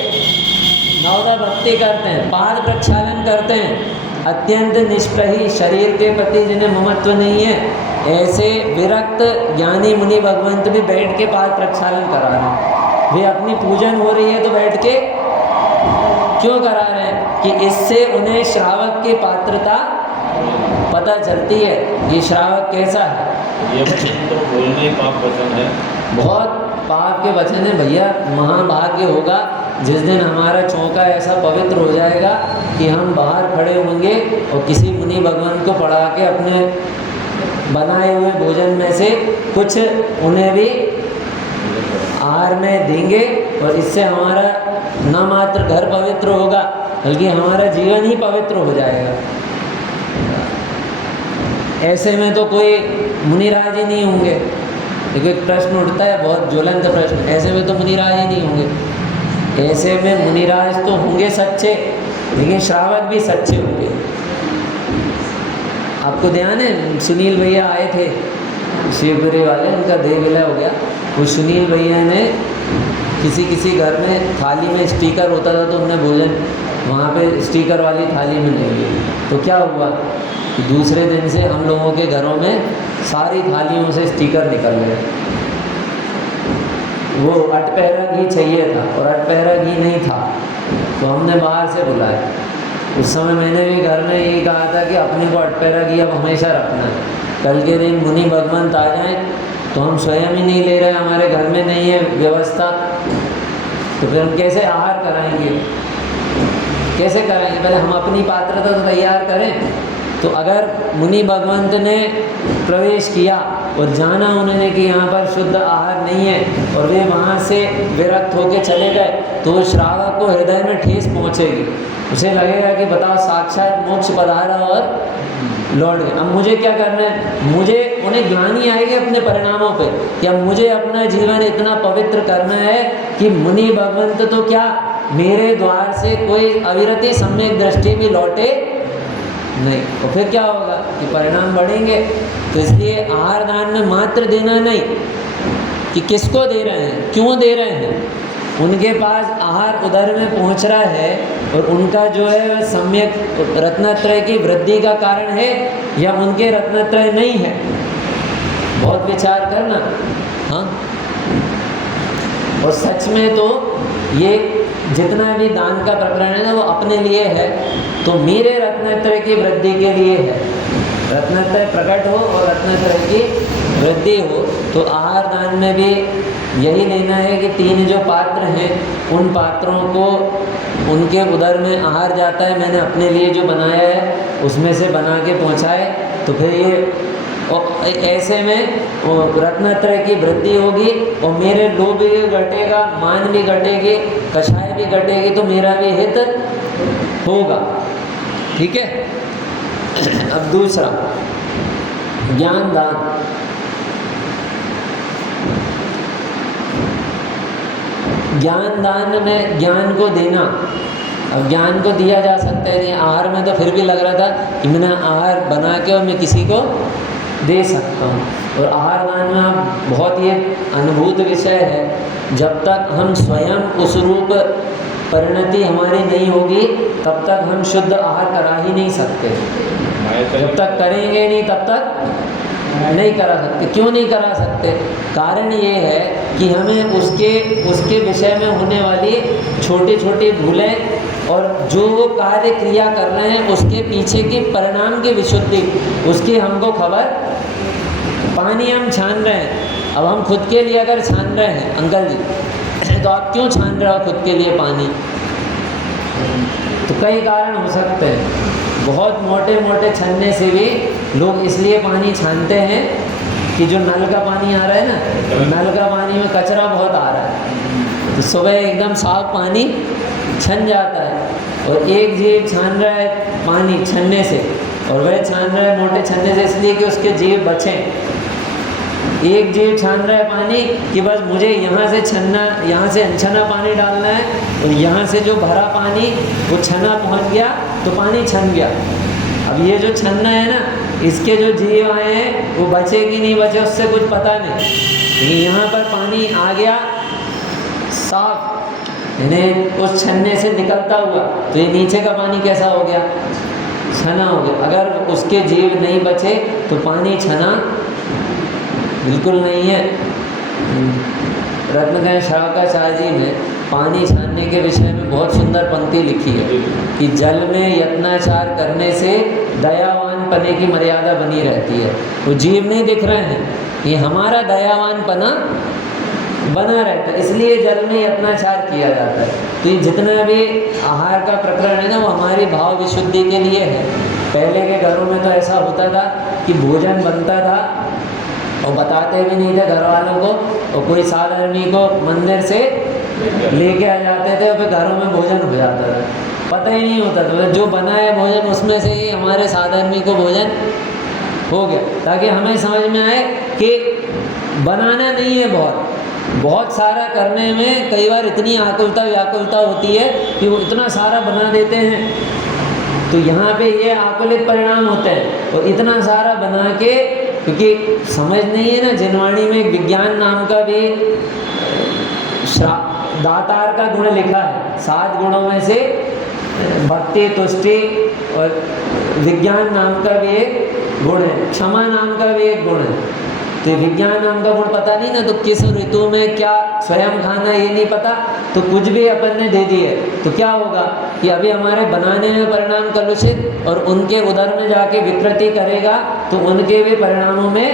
नवदा भक्ति करते हैं, पाद प्रक्षालन करते हैं। अत्यंत निष्प्रही शरीर के प्रति जिन्हें ममत्व नहीं है, ऐसे विरक्त ज्ञानी मुनि भगवंत भी बैठ के पाद प्रक्षालन करा रहे हैं। वे अपनी पूजन हो रही है तो बैठ के क्यों करा रहे हैं? कि इससे उन्हें श्रावक की पात्रता पता चलती है, ये श्रावक कैसा है। ये तो बोलने ही पाप वचन है, बहुत पाप के वचन है भैया। महाभाग्य होगा जिस दिन हमारा चौका ऐसा पवित्र हो जाएगा कि हम बाहर खड़े होंगे और किसी मुनि भगवान को पढ़ा के अपने बनाए हुए भोजन में से कुछ उन्हें भी आहार में देंगे, और इससे हमारा न मात्र घर पवित्र होगा बल्कि हमारा जीवन ही पवित्र हो जाएगा। ऐसे में तो कोई मुनिराज ही नहीं होंगे। देखो एक प्रश्न उठता है, बहुत ज्वलंत प्रश्न, ऐसे में तो मुनिराज ही नहीं होंगे। ऐसे में मुनिराज तो होंगे सच्चे, लेकिन श्रावक भी सच्चे होंगे। आपको ध्यान है सुनील भैया आए थे शिवपुरी वाले, उनका देह विलय हो गया। वो सुनील भैया ने किसी घर में थाली में स्टीकर होता था तो उन्होंने भोजन वहाँ पे स्टीकर वाली थाली में नहीं ली। तो क्या हुआ कि दूसरे दिन से हम लोगों के घरों में सारी थालियों से स्टीकर निकल गए। वो अटपहरा घी चाहिए था और अटपहरा घी नहीं था, तो हमने बाहर से बुलाया। उस समय मैंने भी घर में यही कहा था कि अपने को अटपहरा घी अब हमेशा रखना है। कल के दिन मुनि भगवंत आ जाएं तो हम स्वयं ही नहीं ले रहे, हमारे घर में नहीं है व्यवस्था, तो फिर हम कैसे आहार कराएंगे, कैसे कराएंगे? पहले हम अपनी पात्रता तो तैयार करें। तो अगर मुनि भगवंत ने प्रवेश किया और जाना उन्होंने कि यहाँ पर शुद्ध आहार नहीं है और वे वहाँ से विरक्त होकर चले गए, तो वो श्रावक को हृदय में ठेस पहुँचेगी। उसे लगेगा कि बताओ साक्षात मोक्ष पधारा और लौट गए। अब मुझे क्या करना है? मुझे उन्हें ग्लानि आएगी अपने परिणामों पे कि अब मुझे अपना जीवन इतना पवित्र करना है कि मुनि भगवंत तो क्या मेरे द्वार से कोई अविरति सम्यक दृष्टि भी लौटे नहीं। तो फिर क्या होगा कि परिणाम बढ़ेंगे। तो इसलिए आहार दान में मात्र देना नहीं कि किसको दे रहे हैं, क्यों दे रहे हैं। उनके पास आहार उदर में पहुंच रहा है और उनका जो है वह सम्यक रत्नत्रय की वृद्धि का कारण है या उनके रत्नत्रय नहीं है। बहुत विचार करना। हाँ, और सच में तो ये जितना भी दान का प्रकरण है ना वो अपने लिए है, तो मेरे रत्नत्रय की वृद्धि के लिए है। रत्नत्रय प्रकट हो और रत्नत्रय की वृद्धि हो। तो आहार दान में भी यही लेना है कि 3 जो पात्र हैं उन पात्रों को उनके उदर में आहार जाता है, मैंने अपने लिए जो बनाया है उसमें से बना के पहुँचाए, तो फिर ये और ऐसे में रत्नत्रय की वृद्धि होगी और मेरे लोभ भी घटेगा, मान भी घटेगी, कषाय भी घटेगी, तो मेरा भी हित होगा। ठीक है। अब दूसरा ज्ञान दान। ज्ञान दान में ज्ञान को देना। अब ज्ञान को दिया जा सकता है नहीं, आहार में तो फिर भी लग रहा था कि मैंने आहार बना के और मैं किसी को दे सकता हूँ। और आहार दान में आप बहुत ही अनुभूत विषय है। जब तक हम स्वयं उस रूप परिणति हमारी नहीं होगी तब तक हम शुद्ध आहार करा ही नहीं सकते। जब तक करेंगे नहीं तब तक नहीं करा सकते। क्यों नहीं करा सकते? कारण ये है कि हमें उसके विषय में होने वाली छोटी छोटी भूलें और जो वो कार्य क्रिया कर रहे हैं उसके पीछे की परिणाम की विशुद्धि उसकी हमको खबर। पानी हम छान रहे हैं, अब हम खुद के लिए अगर छान रहे हैं अंकल जी, तो आप क्यों छान रहे हो खुद के लिए पानी? तो कई कारण हो सकते हैं। बहुत मोटे मोटे छन्ने से भी लोग इसलिए पानी छानते हैं कि जो नल का पानी आ रहा है ना, नल का पानी में कचरा बहुत आ रहा है, तो सुबह एकदम साफ पानी छन जाता है, और एक जीव छान रहा है पानी छनने से, और वह छान रहा है मोटे छन्ने से इसलिए कि उसके जीव बचें। एक जीव छान रहा है पानी कि बस मुझे यहाँ से छन्ना, यहाँ से अनछना पानी डालना है, और यहाँ से जो भरा पानी वो छना पहुँच गया तो पानी छन गया। अब ये जो छन्ना है ना, इसके जो जीव आए हैं वो बचे कि नहीं बचे उससे कुछ पता नहीं, लेकिन यहाँ पर पानी आ गया साफ, यानी उस छन्ने से निकलता हुआ, तो ये नीचे का पानी कैसा हो गया? छना हो गया। अगर उसके जीव नहीं बचे तो पानी छना बिल्कुल नहीं है। रत्नगंज शाकाचार्य जी ने पानी छानने के विषय में बहुत सुंदर पंक्ति लिखी है कि जल में यत्नाचार करने से दयावान पने की मर्यादा बनी रहती है। वो जीव नहीं दिख रहे हैं, ये हमारा दयावान पना बना रहता है, इसलिए जल में यत्नाचार किया जाता है। तो ये जितना भी आहार का प्रकरण है ना, वो हमारी भाव विशुद्धि के लिए है। पहले के घरों में तो ऐसा होता था कि भोजन बनता था और बताते भी नहीं थे घर वालों को, और कोई साधर्मी को मंदिर से लेके आ जाते थे और फिर घरों में भोजन हो जाता था, पता ही नहीं होता था। जो बना है भोजन उसमें से ही हमारे साधर्मी को भोजन हो गया, ताकि हमें समझ में आए कि बनाना नहीं है, बहुत सारा करने में कई बार इतनी आकुलता व्याकुलता होती है कि वो इतना सारा बना देते हैं, तो यहाँ पे ये आकुलित परिणाम होते हैं। और इतना सारा बना के, क्योंकि समझ नहीं है ना, जिनवाणी में एक विज्ञान नाम का भी दातार का गुण लिखा है। 7 गुणों में से भक्ति, तुष्टि और विज्ञान नाम का भी एक गुण है, क्षमा नाम का भी एक गुण है। तो विज्ञान नाम का गुण पता नहीं ना, तो किस ऋतु में क्या स्वयं खाना ये नहीं पता, तो कुछ भी अपन ने दे दिए तो क्या होगा कि अभी हमारे बनाने में परिणाम कलुषित, और उनके उदर में जाके विकृति करेगा तो उनके भी परिणामों में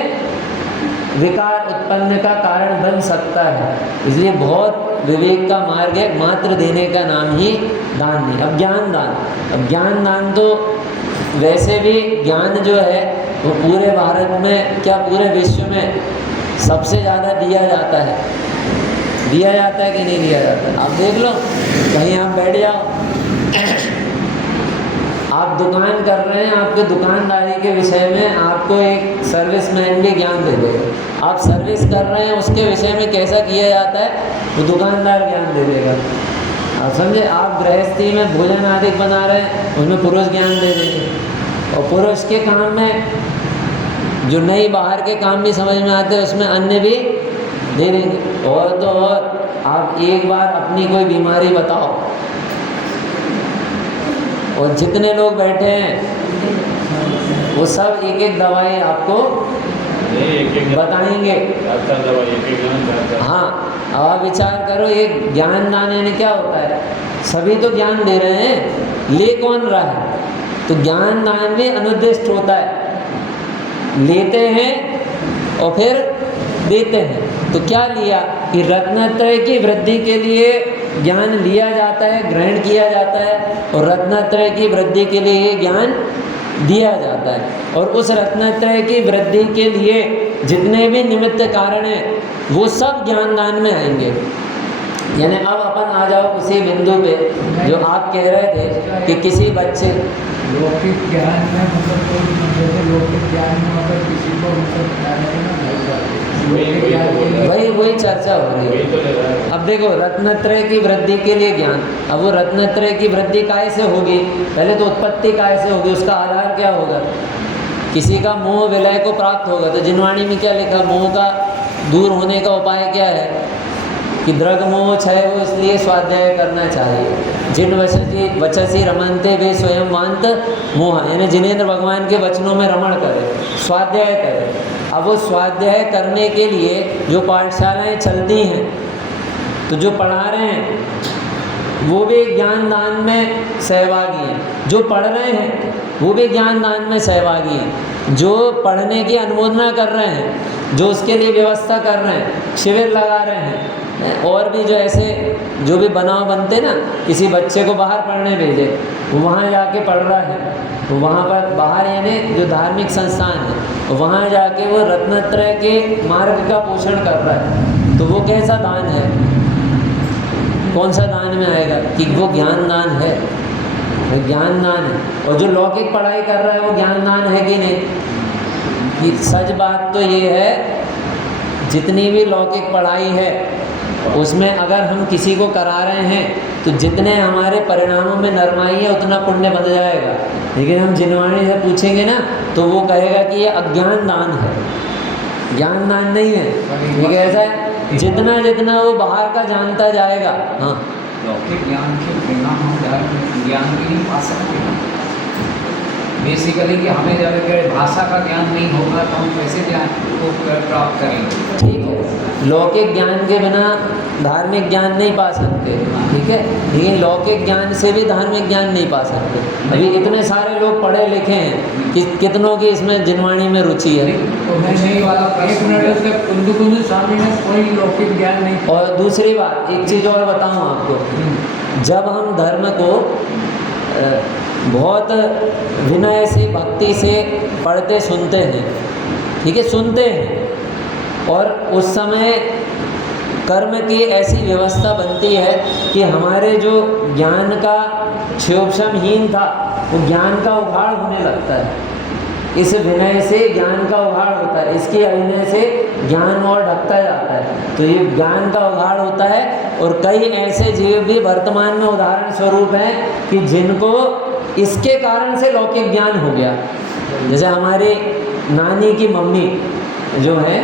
विकार उत्पन्न का कारण बन सकता है। इसलिए बहुत विवेक का मार्ग है, मात्र देने का नाम ही दान नहीं। अब ज्ञान दान, अब ज्ञान दान तो वैसे भी ज्ञान जो है वो पूरे भारत में, क्या पूरे विश्व में सबसे ज़्यादा दिया जाता है। दिया जाता है कि नहीं दिया जाता? आप देख लो, कहीं आप बैठ जाओ, आप दुकान कर रहे हैं, आपके दुकानदारी के विषय में आपको एक सर्विसमैन भी ज्ञान दे देगा। आप सर्विस कर रहे हैं, उसके विषय में कैसा किया जाता है वो दुकानदार ज्ञान दे देगा। आप समझे? आप गृहस्थी में भोजन आदि बना रहे हैं, उसमें पुरुष ज्ञान दे देंगे, और पुरुष के काम में जो नई बाहर के काम भी समझ में आते हैं उसमें अन्य भी दे देंगे। और तो और आप एक बार अपनी कोई बीमारी बताओ, और जितने लोग बैठे हैं वो सब एक एक दवाई आपको बताएंगे। हाँ, अब आप विचार करो, एक ज्ञान दान यानी क्या होता है? सभी तो ज्ञान दे रहे हैं, ले कौन रहा है? तो ज्ञान दान में अनुद्दिष्ट होता है, लेते हैं और फिर देते हैं। तो क्या लिया कि रत्नत्रय की वृद्धि के लिए ज्ञान लिया जाता है, ग्रहण किया जाता है, और रत्नत्रय की वृद्धि के लिए ये ज्ञान दिया जाता है। और उस रत्नत्रय की वृद्धि के लिए जितने भी निमित्त कारण हैं वो सब ज्ञान दान में आएंगे। यानी अब अपन आ जाओ उसी बिंदु पे जो आप कह रहे थे कि किसी बच्चे लौकिक ज्ञान में, मतलब कोई जैसे लौकिक ज्ञान में अगर किसी को मतलब वही चर्चा हो रही है। अब देखो, रत्नत्रय की वृद्धि के लिए ज्ञान, अब वो रत्नत्रय की वृद्धि काय से होगी? पहले तो उत्पत्ति काय से होगी, उसका आधार क्या होगा? किसी का मोह विलय को प्राप्त होगा, तो जिनवाणी में क्या लिखा? मोह का दूर होने का उपाय क्या है कि द्रग मोह क्षय हो, इसलिए स्वाध्याय करना चाहिए। जिन वचसी रमनते वे स्वयं वांत मोह, यानी जिनेंद्र भगवान के वचनों में रमण करे, स्वाध्याय करे। अब वो स्वाध्याय करने के लिए जो पाठशालाएं चलती हैं, तो जो पढ़ा रहे हैं वो भी ज्ञान दान में सहभागी हैं, जो पढ़ रहे हैं वो भी ज्ञान दान में सहभागी हैं, जो पढ़ने की अनुमोदना कर रहे हैं, जो उसके लिए व्यवस्था कर रहे हैं, शिविर लगा रहे हैं, और भी जो ऐसे जो भी बनाव बनते ना, किसी बच्चे को बाहर पढ़ने भेजे, वो वहाँ जाके पढ़ रहा है, तो वहाँ पर बाहर यानी जो धार्मिक संस्थान है वहाँ जाके वो रत्नत्रय के मार्ग का पोषण कर रहा है, तो वो कैसा दान है? कौन सा दान में आएगा? कि वो ज्ञान दान है, वो ज्ञान दान है। और जो लौकिक पढ़ाई कर रहा है वो ज्ञान दान है कि नहीं? कि सच बात तो ये है, जितनी भी लौकिक पढ़ाई है उसमें अगर हम किसी को करा रहे हैं तो जितने हमारे परिणामों में नरमाई है उतना पुण्य बन जाएगा। लेकिन हम जिनवाणी से पूछेंगे ना तो वो कहेगा कि ये अज्ञान दान है, ज्ञान दान नहीं है। ये कैसा है? जितना जितना वो बाहर का जानता जाएगा। हाँ, लौकिक ज्ञान के बिना हम धर्म ज्ञान भी नहीं पा सकते ना। बेसिकली कि हमें जब अगर भाषा का ज्ञान नहीं होगा तो हम कैसे ज्ञान को प्राप्त करेंगे? ठीक है, लौकिक ज्ञान के बिना धार्मिक ज्ञान नहीं पा सकते, ठीक है। लेकिन लौकिक ज्ञान से भी धार्मिक ज्ञान नहीं पा सकते। अभी इतने सारे लोग पढ़े लिखे हैं कि कितनों की इसमें जिनवाणी में रुचि है। तो मैं यही वाला प्रश्न कुंदू स्वामी ने कोई लौकिक ज्ञान नहीं। और दूसरी बात, एक चीज़ और बताऊं आपको, जब हम धर्म को बहुत विनय से भक्ति से पढ़ते सुनते हैं, ठीक है, सुनते हैं, और उस समय कर्म की ऐसी व्यवस्था बनती है कि हमारे जो ज्ञान का क्षोभशमहीन था वो ज्ञान का उघाड़ होने लगता है। इस विनय से ज्ञान का उघाड़ होता है, इसके अभिनय से ज्ञान और ढकता जाता है। तो ये ज्ञान का उघाड़ होता है। और कई ऐसे जीव भी वर्तमान में उदाहरण स्वरूप हैं कि जिनको इसके कारण से लौकिक ज्ञान हो गया। जैसे हमारी नानी की मम्मी जो है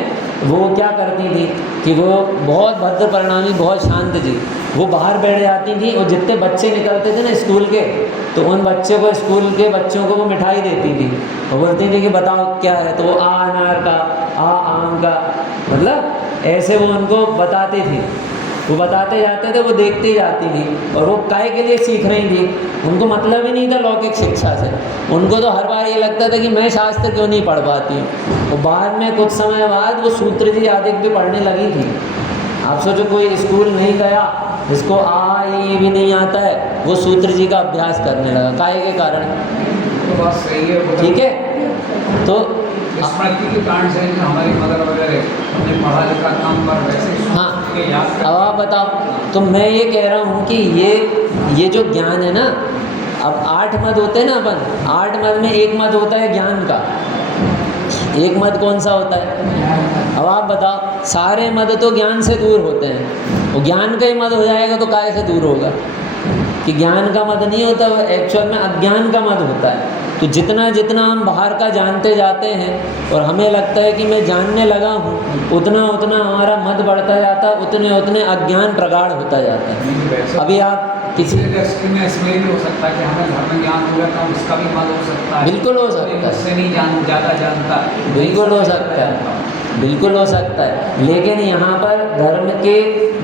वो क्या करती थी कि वो बहुत भद्र परिणामी, बहुत शांत जी, वो बाहर बैठ जाती थी और जितने बच्चे निकलते थे ना स्कूल के, तो उन बच्चों को, स्कूल के बच्चों को वो मिठाई देती थी और बोलती थी कि बताओ क्या है, तो वो आ अनार का, आ आम का, मतलब ऐसे वो उनको बताती थी। वो बताते जाते थे, वो देखते जाती थी। और वो काय के लिए सीख रही थी, उनको मतलब ही नहीं था लौकिक शिक्षा से। उनको तो हर बार ये लगता था कि मैं शास्त्र क्यों नहीं पढ़ पाती हूँ। और बाद में कुछ समय बाद वो सूत्र जी आदि भी पढ़ने लगी थी। आप सोचो, कोई स्कूल नहीं गया, जिसको आ ये भी नहीं आता है, वो सूत्र जी का अभ्यास करने लगा, काय के कारण। तो बात सही है, ठीक है। तो स्मृति के कारण से हमारी मदर वगैरह हमने पढ़ा लिखा काम पर वैसे हाँ, अब आप बताओ। तो मैं ये कह रहा हूँ कि ये जो ज्ञान है ना, अब 8 मद होते हैं ना, अपन 8 मद में एक मद होता है ज्ञान का। एक मद कौन सा होता है? अब आप बताओ, सारे मद तो ज्ञान से दूर होते हैं। और ज्ञान का ही मद हो जाएगा तो काय से दूर होगा? कि ज्ञान का मद नहीं होता, वो एक्चुअल में अज्ञान का मद होता है। तो जितना जितना हम बाहर का जानते जाते हैं और हमें लगता है कि मैं जानने लगा हूँ, उतना उतना हमारा मद बढ़ता जाता है, उतने उतने अज्ञान प्रगाढ़ होता जाता है। अभी आप किसी दृष्टि में इसमें भी हो सकता है कि हमें धर्म ज्ञान हो गया, उसका भी मद हो सकता है। बिल्कुल हो सकता है, उससे नहीं ज़्यादा जानता, बिल्कुल हो सकता है, बिल्कुल हो सकता है। लेकिन यहाँ पर धर्म के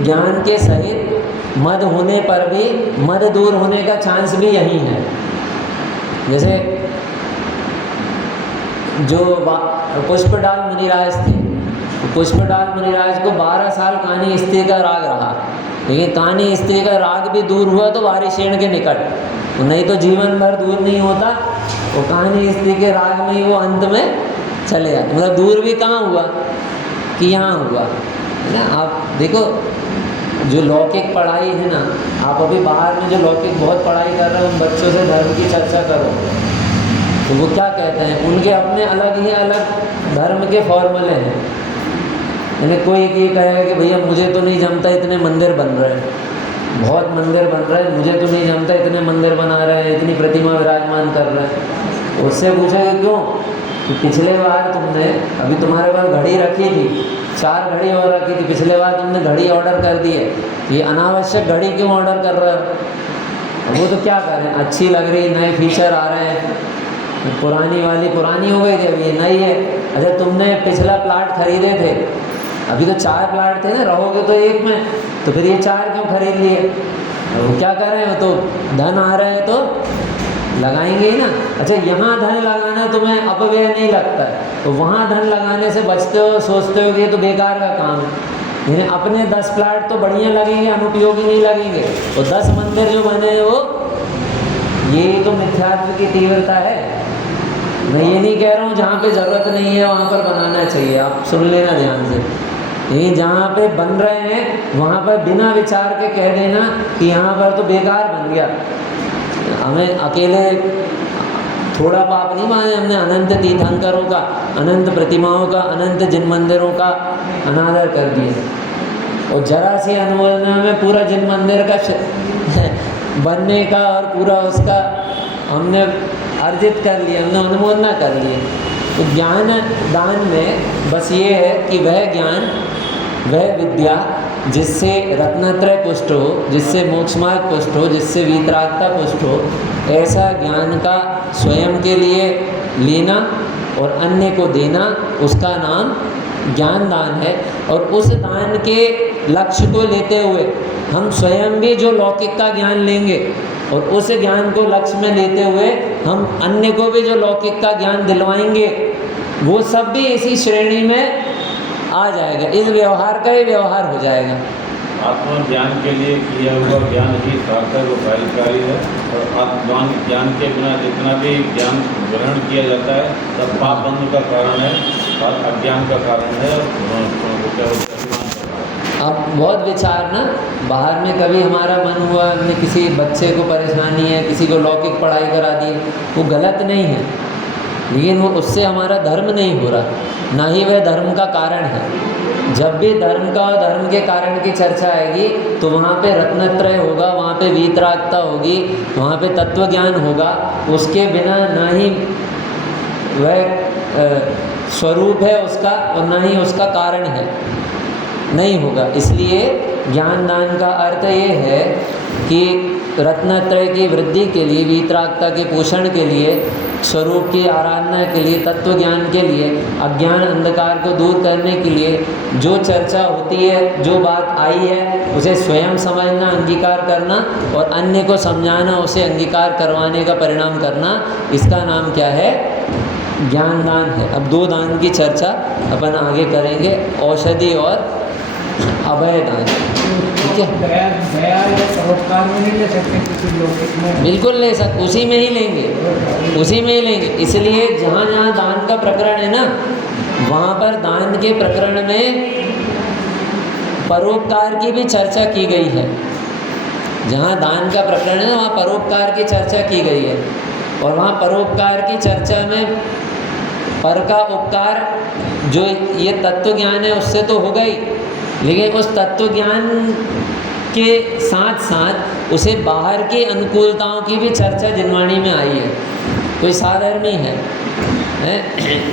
ज्ञान के सहित मद होने पर भी मद दूर होने का चांस भी यही है। जैसे जो पुष्पडाल मुनिराज थे, पुष्पडाल मुनिराज को 12 साल कानी स्त्री का राग रहा, लेकिन कानी स्त्री का राग भी दूर हुआ तो वारिशेण के निकट, नहीं तो जीवन भर दूर नहीं होता। वो कानी स्त्री के राग में ही वो अंत में चले जाते। मतलब दूर भी कहाँ हुआ कि यहाँ हुआ, है ना। आप देखो, जो लौकिक पढ़ाई है ना, आप अभी बाहर में जो लौकिक बहुत पढ़ाई कर रहे हो, उन बच्चों से धर्म की चर्चा करो तो वो क्या कहते हैं, उनके अपने अलग ही अलग धर्म के फॉर्मूले हैं। यानी कोई ये कहेगा कि भैया मुझे तो नहीं जमता, इतने मंदिर बन रहे हैं, बहुत मंदिर बन रहे हैं, मुझे तो नहीं जमता, इतने मंदिर बना रहे हैं, इतनी प्रतिमा विराजमान कर रहे हैं। उससे पूछेगा क्यों? कि पिछले बार तुमने, अभी तुम्हारे पास घड़ी रखी थी, 4 घड़ी और रखी थी, पिछले बार तुमने घड़ी ऑर्डर कर दी है, ये अनावश्यक घड़ी क्यों ऑर्डर कर रहे हो? वो तो क्या कर रहे हैं, अच्छी लग रही, नए फीचर आ रहे हैं, पुरानी वाली पुरानी हो गई थी, अब ये नई है। अच्छा, तुमने पिछला प्लाट खरीदे थे, अभी तो 4 प्लाट थे ना, रहोगे तो एक में, तो फिर ये 4 क्यों खरीद लिए? वो क्या कर रहे हो, तो धन आ रहे हैं तो लगाएंगे ही ना। अच्छा, यहाँ धन लगाना तुम्हें अपव्यय नहीं लगता है, तो वहाँ धन लगाने से बचते हो, सोचते हो कि ये तो बेकार का काम है। यानी अपने 10 प्लाट तो बढ़िया लगेंगे, अनुपयोगी नहीं लगेंगे। और 10 मंदिर जो बने हैं वो, ये तो मिथ्यात्व की तीव्रता है। मैं ये नहीं कह रहा हूँ जहाँ पे ज़रूरत नहीं है वहाँ पर बनाना चाहिए, आप सुन लेना ध्यान से। ये जहाँ पे बन रहे हैं वहाँ पर बिना विचार के कह देना कि यहाँ पर तो बेकार बन गया। हमें अकेले थोड़ा पाप नहीं माने, हमने अनंत तीर्थंकरों का, अनंत प्रतिमाओं का, अनंत जिन मंदिरों का अनादर कर दिया। और जरा सी अनुमोदना में पूरा जिन मंदिर का बनने का और पूरा उसका हमने अर्जित कर लिया, हमने अनुमोदना कर ली। तो ज्ञान दान में बस ये है कि वह ज्ञान, वह विद्या जिससे रत्नत्रय पुष्ट हो, जिससे मोक्षमार्ग पुष्ट हो, जिससे वीतरागता पुष्ट हो, ऐसा ज्ञान का स्वयं के लिए लेना और अन्य को देना, उसका नाम ज्ञान दान है। और उस दान के लक्ष्य को लेते हुए हम स्वयं भी जो लौकिक का ज्ञान लेंगे और उस ज्ञान को लक्ष्य में लेते हुए हम अन्य को भी जो लौकिक का ज्ञान दिलवाएंगे, वो सब भी इसी श्रेणी में आ जाएगा। इस व्यवहार का ही व्यवहार हो जाएगा। आत्मज्ञान के लिए किया हुआ ज्ञान ही सार्थक और फलकारी है। और आत्मज्ञान ज्ञान के बिना जितना भी ज्ञान ग्रहण किया जाता है सब पाप बंध का कारण है और अज्ञान का कारण है और अभिमान का कारण है। अब बहुत विचार ना, बाहर में कभी हमारा मन हुआ, हमने किसी बच्चे को परेशानी है, किसी को लौकिक पढ़ाई करा दी, वो गलत नहीं है, लेकिन वो उससे हमारा धर्म नहीं हो रहा, ना ही वह धर्म का कारण है। जब भी धर्म का और धर्म के कारण की चर्चा आएगी तो वहाँ पे रत्नत्रय होगा, वहाँ पे वीतरागता होगी, वहाँ पे तत्व ज्ञान होगा। उसके बिना ना ही वह स्वरूप है उसका और ना ही उसका कारण है, नहीं होगा। इसलिए ज्ञान दान का अर्थ ये है कि रत्नत्रय की वृद्धि के लिए, वीतरागता के पोषण के लिए, स्वरूप की आराधना के लिए, तत्व ज्ञान के लिए, अज्ञान अंधकार को दूर करने के लिए जो चर्चा होती है, जो बात आई है, उसे स्वयं समझना, अंगीकार करना और अन्य को समझाना, उसे अंगीकार करवाने का परिणाम करना, इसका नाम क्या है? ज्ञान दान है। अब दो दान की चर्चा अपन आगे करेंगे, औषधि और अभय दान। ठीक है, दया या परोपकार में नहीं ले सकते किसी लौकिक में? बिल्कुल ले सकते, उसी में ही लेंगे, उसी में ही लेंगे। इसलिए जहाँ जहाँ दान का प्रकरण है ना, वहाँ पर दान के प्रकरण में परोपकार की भी चर्चा की गई है। जहाँ दान का प्रकरण है वहाँ परोपकार की चर्चा की गई है। और वहाँ परोपकार की चर्चा में पर का उपकार, जो ये तत्व ज्ञान है उससे तो होगा ही, लेकिन उस तत्व ज्ञान के साथ साथ उसे बाहर की अनुकूलताओं की भी चर्चा जिनवाणी में आई है। कोई साधर्मी है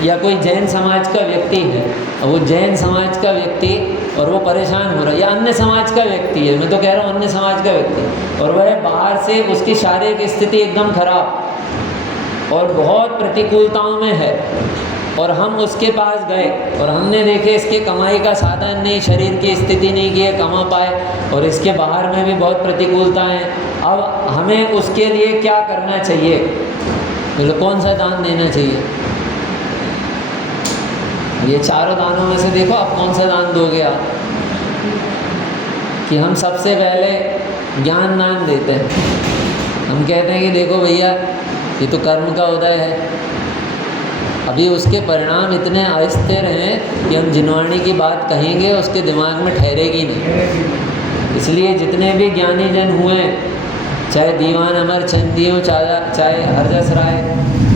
या कोई जैन समाज का व्यक्ति है, और वो जैन समाज का व्यक्ति और वो परेशान हो रहा है, या अन्य समाज का व्यक्ति है, मैं तो कह रहा हूँ अन्य समाज का व्यक्ति, और वह बाहर से उसकी शारीरिक स्थिति एकदम खराब और बहुत प्रतिकूलताओं में है, और हम उसके पास गए और हमने देखे इसके कमाई का साधन नहीं, शरीर की स्थिति नहीं कि कमा पाए, और इसके बाहर में भी बहुत प्रतिकूलता है। अब हमें उसके लिए क्या करना चाहिए? तो कौन सा दान देना चाहिए? ये चारों दानों में से देखो आप कौन सा दान दोगे आप? कि हम सबसे पहले ज्ञान दान देते हैं। हम कहते हैं कि देखो भैया, ये तो कर्म का उदय है, अभी उसके परिणाम इतने अस्थिर हैं कि हम जिनवाणी की बात कहेंगे उसके दिमाग में ठहरेगी नहीं। इसलिए जितने भी ज्ञानी जन हुए, चाहे दीवान अमर चंदी हो, चाहे हरजस राय,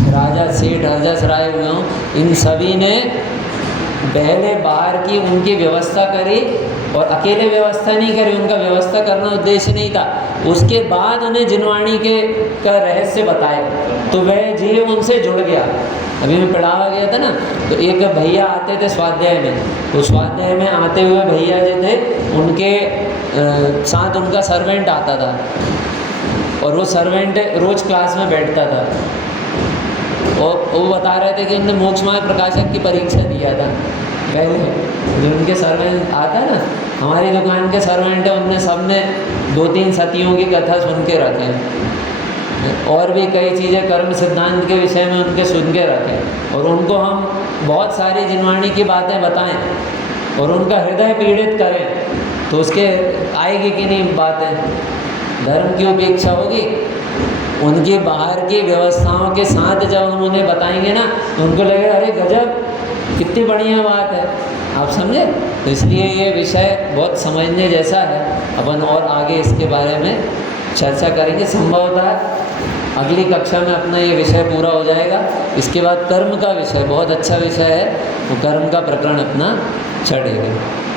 राजा सेठ हरजस राय हुए हों, इन सभी ने पहले बाहर की उनकी व्यवस्था करी, और अकेले व्यवस्था नहीं करी, उनका व्यवस्था करना उद्देश्य नहीं था। उसके बाद उन्हें जिनवाणी का रहस्य बताया तो वह जीव उनसे जुड़ गया। अभी मैं पढ़ावा गया था ना, तो एक भैया आते थे स्वाध्याय में, तो स्वाध्याय में आते हुए भैया जो थे उनके साथ उनका सर्वेंट आता था, और वो सर्वेंट रोज़ क्लास में बैठता था, और वो बता रहे थे कि उन्होंने मोक्षमार्ग प्रकाशक की परीक्षा दिया था पहले। जो उनके सर्वेंट आता है ना, हमारी दुकान के सर्वेंट है, उनने सबने 2-3 सतियों की कथा सुन के रखे हैं, और भी कई चीज़ें कर्म सिद्धांत के विषय में उनके सुन के रखें, और उनको हम बहुत सारी जिनवाणी की बातें बताएं और उनका हृदय पीड़ित करें, तो उसके आएगी कि नहीं बातें? धर्म की उपेक्षा होगी? उनकी बाहर की व्यवस्थाओं के साथ जब हम उन्हें बताएंगे ना तो उनको लगेगा अरे गजब, कितनी बढ़िया बात है। आप समझे? तो इसलिए ये विषय बहुत समझने जैसा है। अपन और आगे इसके बारे में चर्चा करेंगे। संभवतः अगली कक्षा में अपना ये विषय पूरा हो जाएगा। इसके बाद कर्म का विषय बहुत अच्छा विषय है, तो कर्म का प्रकरण अपना चढ़ेगा।